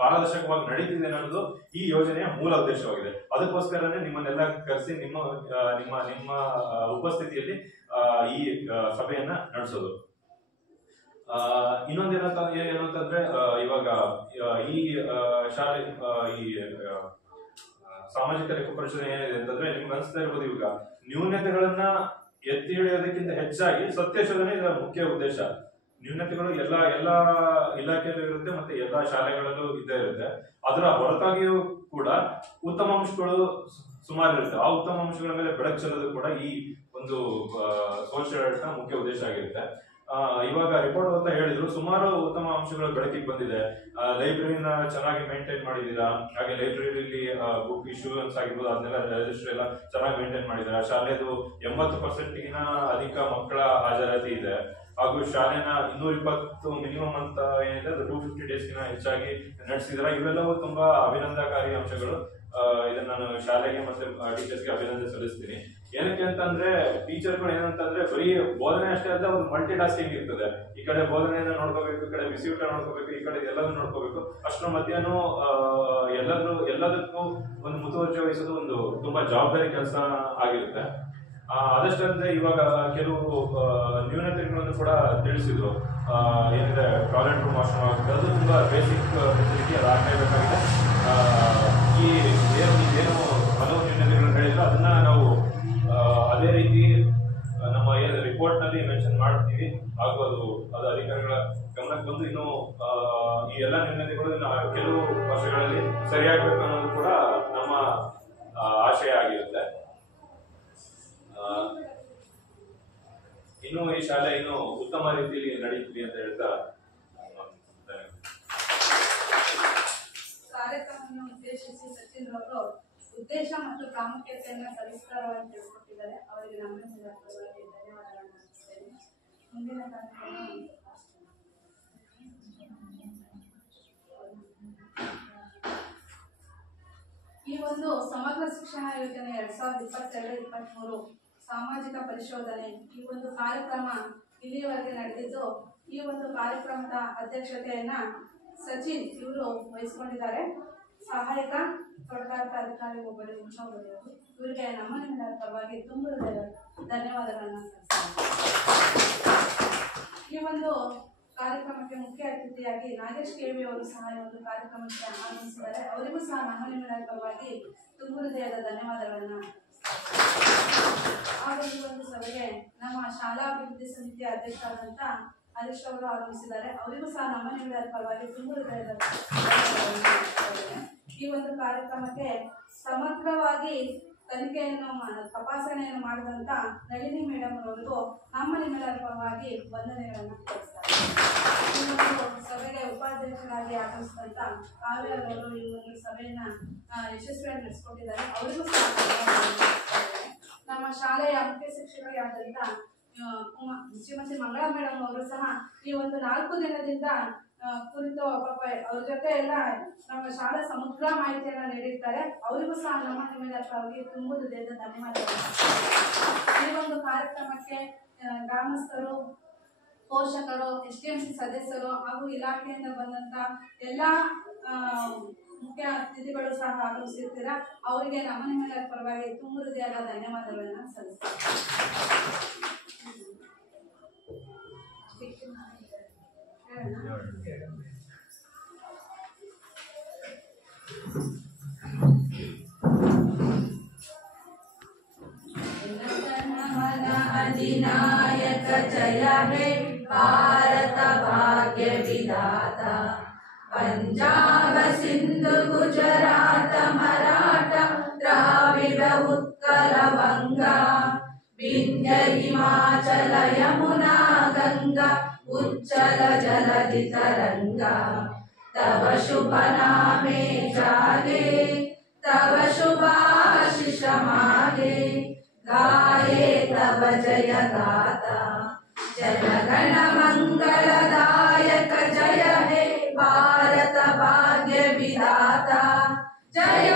ಪಾರದರ್ಶಕವಾಗಿ ನಡೀತಿದೆ ಅನ್ನೋದು ಈ ಯೋಜನೆಯ ಮೂಲ ಉದ್ದೇಶವಾಗಿದೆ. ಅದಕ್ಕೋಸ್ಕರನೇ ನಿಮ್ಮನ್ನೆಲ್ಲ ಕರೆಸಿ ನಿಮ್ಮ ಉಪಸ್ಥಿತಿಯಲ್ಲಿ ಈ ಸಭೆಯನ್ನ ನಡೆಸೋದು. ಇನ್ನೊಂದೇನಂತಂದ್ರೆ, ಇವಾಗ ಈ ಶಾಲೆ ಈ ಸಾಮಾಜಿಕ ಲೆಕ್ಕ ಪರಿಶೋಧನೆ ಏನಿದೆ ಅಂತಂದ್ರೆ, ನಿಮ್ಗೆ ಅನಿಸ್ತಾ ಇರ್ಬೋದು ಇವಾಗ ನ್ಯೂನತೆಗಳನ್ನ ಎತ್ತಿ ಹಿಡಿಯೋದಕ್ಕಿಂತ ಹೆಚ್ಚಾಗಿ ಸತ್ಯಶೋಧನೆ ಇದರ ಮುಖ್ಯ ಉದ್ದೇಶ. ನ್ಯೂನತೆಗಳು ಎಲ್ಲ ಇಲಾಖೆಯಲ್ಲೂ ಇರುತ್ತೆ, ಮತ್ತೆ ಎಲ್ಲಾ ಶಾಲೆಗಳಲ್ಲೂ ಇದ್ದೇ ಇರುತ್ತೆ. ಅದರ ಹೊರತಾಗಿಯೂ ಕೂಡ ಉತ್ತಮ ಅಂಶಗಳು ಸುಮಾರು ಇರುತ್ತೆ. ಆ ಉತ್ತಮ ಅಂಶಗಳ ಮೇಲೆ ಬೆಳಕು ಚೆಲ್ಲೋದು ಕೂಡ ಈ ಒಂದು ಸೋಷಿಯಲ್ ಆಡಿಟ್ ನ ಮುಖ್ಯ ಉದ್ದೇಶ ಆಗಿರುತ್ತೆ. ಇವಾಗ ರಿಪೋರ್ಟ್ ಅಂತ ಹೇಳಿದ್ರು, ಸುಮಾರು ಉತ್ತಮ ಅಂಶಗಳು ಬೆಳಕಿಗೆ ಬಂದಿದೆ. ಲೈಬ್ರರಿನ ಚೆನ್ನಾಗಿ ಮೇಂಟೈನ್ ಮಾಡಿದೀರಾ, ಹಾಗೆ ಲೈಬ್ರರಿಲಿ ಬುಕ್ ಇಶ್ಯೂಸ್ ಆಗಿರ್ಬೋದು, ಅದನ್ನೆಲ್ಲ ರಿಜಿಸ್ಟರ್ ಎಲ್ಲ ಚೆನ್ನಾಗಿ ಮೇಂಟೈನ್ ಮಾಡಿದ್ದಾರೆ. ಶಾಲೆದು 80%ಗಿನ ಅಧಿಕ ಮಕ್ಕಳ ಹಾಜರಾತಿ ಇದೆ. ಹಾಗೂ ಶಾಲೆನ 220 ಮಿನಿಮಮ್ ಅಂತ ಏನಿದೆ, ಅದು 250 ಡೇಸ್ಗಿನ ಹೆಚ್ಚಾಗಿ ನಡೆಸಿದಾರೆ. ಇವೆಲ್ಲವೂ ತುಂಬಾ ಅಭಿನಂದಕಾರಿ ಅಂಶಗಳು. ಇದನ್ನ ನಾನು ಶಾಲೆಗೆ ಮತ್ತೆ ಟೀಚರ್ಸ್ಗೆ ಅಭಿನಂದನೆ ಸಲ್ಲಿಸ್ತೀನಿ. ಏನಕ್ಕೆ ಅಂತಂದ್ರೆ, ಟೀಚರ್ಗಳು ಏನಂತಂದ್ರೆ ಬರೀ ಬೋಧನೆ ಅಷ್ಟೇ ಅಲ್ಲ, ಒಂದು ಮಲ್ಟಿ ಟಾಸ್ಕಿಂಗ್ ಇರ್ತದೆ. ಈ ಕಡೆ ಬೋಧನೆಯನ್ನ ನೋಡ್ಕೋಬೇಕು, ಈ ಕಡೆ ಬಿಸಿ ಊಟ ನೋಡ್ಕೋಬೇಕು, ಈ ಕಡೆ ಎಲ್ಲದನ್ನು ನೋಡ್ಕೋಬೇಕು. ಅಷ್ಟರ ಮಧ್ಯಾಹ್ನ ಎಲ್ಲದಕ್ಕೂ ಒಂದು ಮುತುವರ್ಜಿ ವಹಿಸೋದು ಒಂದು ತುಂಬಾ ಜವಾಬ್ದಾರಿ ಕೆಲಸ ಆಗಿರುತ್ತೆ. ಅದಷ್ಟಲ್ಲದೆ ಇವಾಗ ಕೆಲವು ನ್ಯೂನತೆಗಳನ್ನು ಕೂಡ ತಿಳಿಸಿದ್ರು. ಏನಿದೆ ಟಾಯ್ಲೆಟ್ ರೂಮ್ ವಾಶ್ರೂಮ್ ಆಗುತ್ತೆ, ಅದು ತುಂಬಾ ಬೇಸಿಕ್ ಫೆಸಿಲಿಟಿ, ಅದು ಆಗ್ತಾ ಇರಬೇಕಾಗಿದೆ. ಏನು ಹಲವು ನ್ಯೂನತೆಗಳನ್ನು ಹೇಳಿದ್ರು, ಅದನ್ನ ನಾವು ಅದೇ ರೀತಿ ನಮ್ಮ ಏನು ರಿಪೋರ್ಟ್ ನಲ್ಲಿ ಮೆನ್ಷನ್ ಮಾಡ್ತೀವಿ. ಹಾಗೂ ಅದು ಅಧಿಕಾರಿಗಳ ಗಮನಕ್ಕೆ ಬಂದು ಇನ್ನು ಈ ಎಲ್ಲ ನ್ಯೂನತೆಗಳು ಕೆಲವು ವರ್ಷಗಳಲ್ಲಿ ಸರಿಯಾಗಬೇಕು ಅನ್ನೋದು ಕೂಡ ನಮ್ಮ ಆಶಯ ಆಗಿರುತ್ತೆ. ಇನ್ನು ಈ ಶಾಲೆ ಇನ್ನು ಉತ್ತಮ ರೀತಿಯಲ್ಲಿ ನಡೀತಿದೆ ಅಂತ ಹೇಳ್ತಾ ಕಾರ್ಯಕ್ರಮವನ್ನು ಉದ್ದೇಶಿಸಿ ಸಚಿನ್ ಅವರು ಉದ್ದೇಶ ಮತ್ತು ಪ್ರಾಮುಖ್ಯತೆಯನ್ನು ಸವಿಸ್ತಾರವಾಗಿ ತಿಳಿಸಿಕೊಟ್ಟಿದ್ದಾರೆ. ಅವರಿಗೆ ನಮ್ಮ ಧನ್ಯವಾದಗಳನ್ನು ಅರ್ಪಿಸುತ್ತೇನೆ. ಮುಂದಿನ ಕಾರ್ಯಕ್ರಮ ಈ ಒಂದು ಸಮಗ್ರ ಶಿಕ್ಷಣ ಯೋಜನೆ 2022-23 ಸಾಮಾಜಿಕ ಪರಿಶೋಧನೆ ಈ ಒಂದು ಕಾರ್ಯಕ್ರಮ ಇಲ್ಲಿಯವರೆಗೆ ನಡೆದಿದ್ದು, ಈ ಒಂದು ಕಾರ್ಯಕ್ರಮದ ಅಧ್ಯಕ್ಷತೆಯನ್ನ ಸಚಿನ್ ಇವರು ವಹಿಸಿಕೊಂಡಿದ್ದಾರೆ. ಸಹಾಯಕ ತೋಟಗಾರಿಕಾ ಅಧಿಕಾರಿ ಒಬ್ಬರು ಮುಖ್ಯವರು. ಇವರಿಗೆ ನಮ್ಮ ನಿಮ್ಮೆಲ್ಲರ ಪರವಾಗಿ ತುಂಬ ಧನ್ಯವಾದಗಳನ್ನು ಸಲ್ಲಿಸ್ತಾರೆ. ಈ ಒಂದು ಕಾರ್ಯಕ್ರಮಕ್ಕೆ ಮುಖ್ಯ ಅತಿಥಿಯಾಗಿ ನಾಗೇಶ್ ಕೆವಿ ಅವರು ಸಹ ಈ ಒಂದು ಕಾರ್ಯಕ್ರಮಕ್ಕೆ ಆಗಮಿಸಿದ್ದಾರೆ. ಅವರಿಗೂ ಸಹ ನಮ್ಮ ನಿಮ್ಮೆಲ್ಲರ ಪರವಾಗಿ ತುಂಬ ಹೃದಯದ ಧನ್ಯವಾದಗಳನ್ನು. ಹಾಗೂ ಈ ಒಂದು ಸಭೆಗೆ ನಮ್ಮ ಶಾಲಾ ಅಭಿವೃದ್ಧಿ ಸಮಿತಿಯ ಅಧ್ಯಕ್ಷರಾದಂಥ ಹರೀಶ್ ಅವರು ಆಗಮಿಸಿದ್ದಾರೆ. ಅವರಿಗೂ ಸಹ ನಮ್ಮ ನಿಮ್ಮೆಲ್ಲರ ಪರವಾಗಿ ತುಂಬ ಹೃದಯದ ಧನ್ಯವಾದಗಳನ್ನು. ಈ ಒಂದು ಕಾರ್ಯಕ್ರಮಕ್ಕೆ ಸಮಗ್ರವಾಗಿ ತಪಾಸಣೆಯನ್ನು ಮಾಡಿದಂತ ನಳಿನಿ ಮೇಡಮ್ ಅವರಿಗೂ ನಮ್ಮ ನಿಮ್ಮೆಲ್ಲರ ಪರವಾಗಿ ವಂದನೆಗಳನ್ನು ತಿಳಿಸ್ತಾರೆ. ಈ ಒಂದು ಸಭೆಗೆ ಉಪಾಧ್ಯಕ್ಷರಾಗಿ ಆಗಮಿಸಿದಂತ ಕಾವ್ಯ ಅವರು ಈ ಒಂದು ಸಭೆಯನ್ನ ಯಶಸ್ವಿಯಾಗಿ ನಡೆಸಿಕೊಟ್ಟಿದ್ದಾರೆ. ಅವರಿಗೂ ಸಹ ನಮ್ಮ ಶಾಲೆಯ ಮುಖ್ಯ ಶಿಕ್ಷಕರಾದಂತ ಶ್ರೀಮತಿ ಮಂಗಳಾ ಮೇಡಮ್ ಅವರು ಸಹ ಈ ಒಂದು 4 ದಿನದಿಂದ ಕುರಿತು ಪಾಪ ಅವ್ರ ಜೊತೆ ಎಲ್ಲ ನಮ್ಮ ಶಾಲಾ ಸಮಗ್ರ ಮಾಹಿತಿಯನ್ನು ನೀಡಿರ್ತಾರೆ. ಅವರಿಗೂ ಸಹ ನಮ್ಮ ನಿಮ್ಮೆಲ್ಲರ ಪರವಾಗಿ ತುಂಬ ಹೃದಯದ ಧನ್ಯವಾದಗಳು. ಈ ಒಂದು ಕಾರ್ಯಕ್ರಮಕ್ಕೆ ಗ್ರಾಮಸ್ಥರು, ಪೋಷಕರು, STMC ಸದಸ್ಯರು ಹಾಗೂ ಇಲಾಖೆಯಿಂದ ಬಂದಂತ ಎಲ್ಲ ಮುಖ್ಯ ಅತಿಥಿಗಳು ಸಹ ಆಗಮಿಸಿರ್ತೀರ. ಅವರಿಗೆ ನಮ್ಮ ನಿಮ್ಮೆಲ್ಲರ ಪರವಾಗಿ ತುಂಬ ಹೃದಯದ ಧನ್ಯವಾದಗಳನ್ನು ಸಲ್ಲಿಸ್ತಾರೆ. अधिनायक जय हे भारत भाग्य विधाता, पंजाब सिंधु गुजरात मराठा द्राविड उत्कल बंगा, विंध्य हिमाचल यमुना गंगा उच्चल जलधि तरंगा, तव शुभ नामे जागे तव शुभाशिष मागे, गाये तव जय गाथा जनगण मंगलदायक जय हे भारत भाग्य विधाता, जय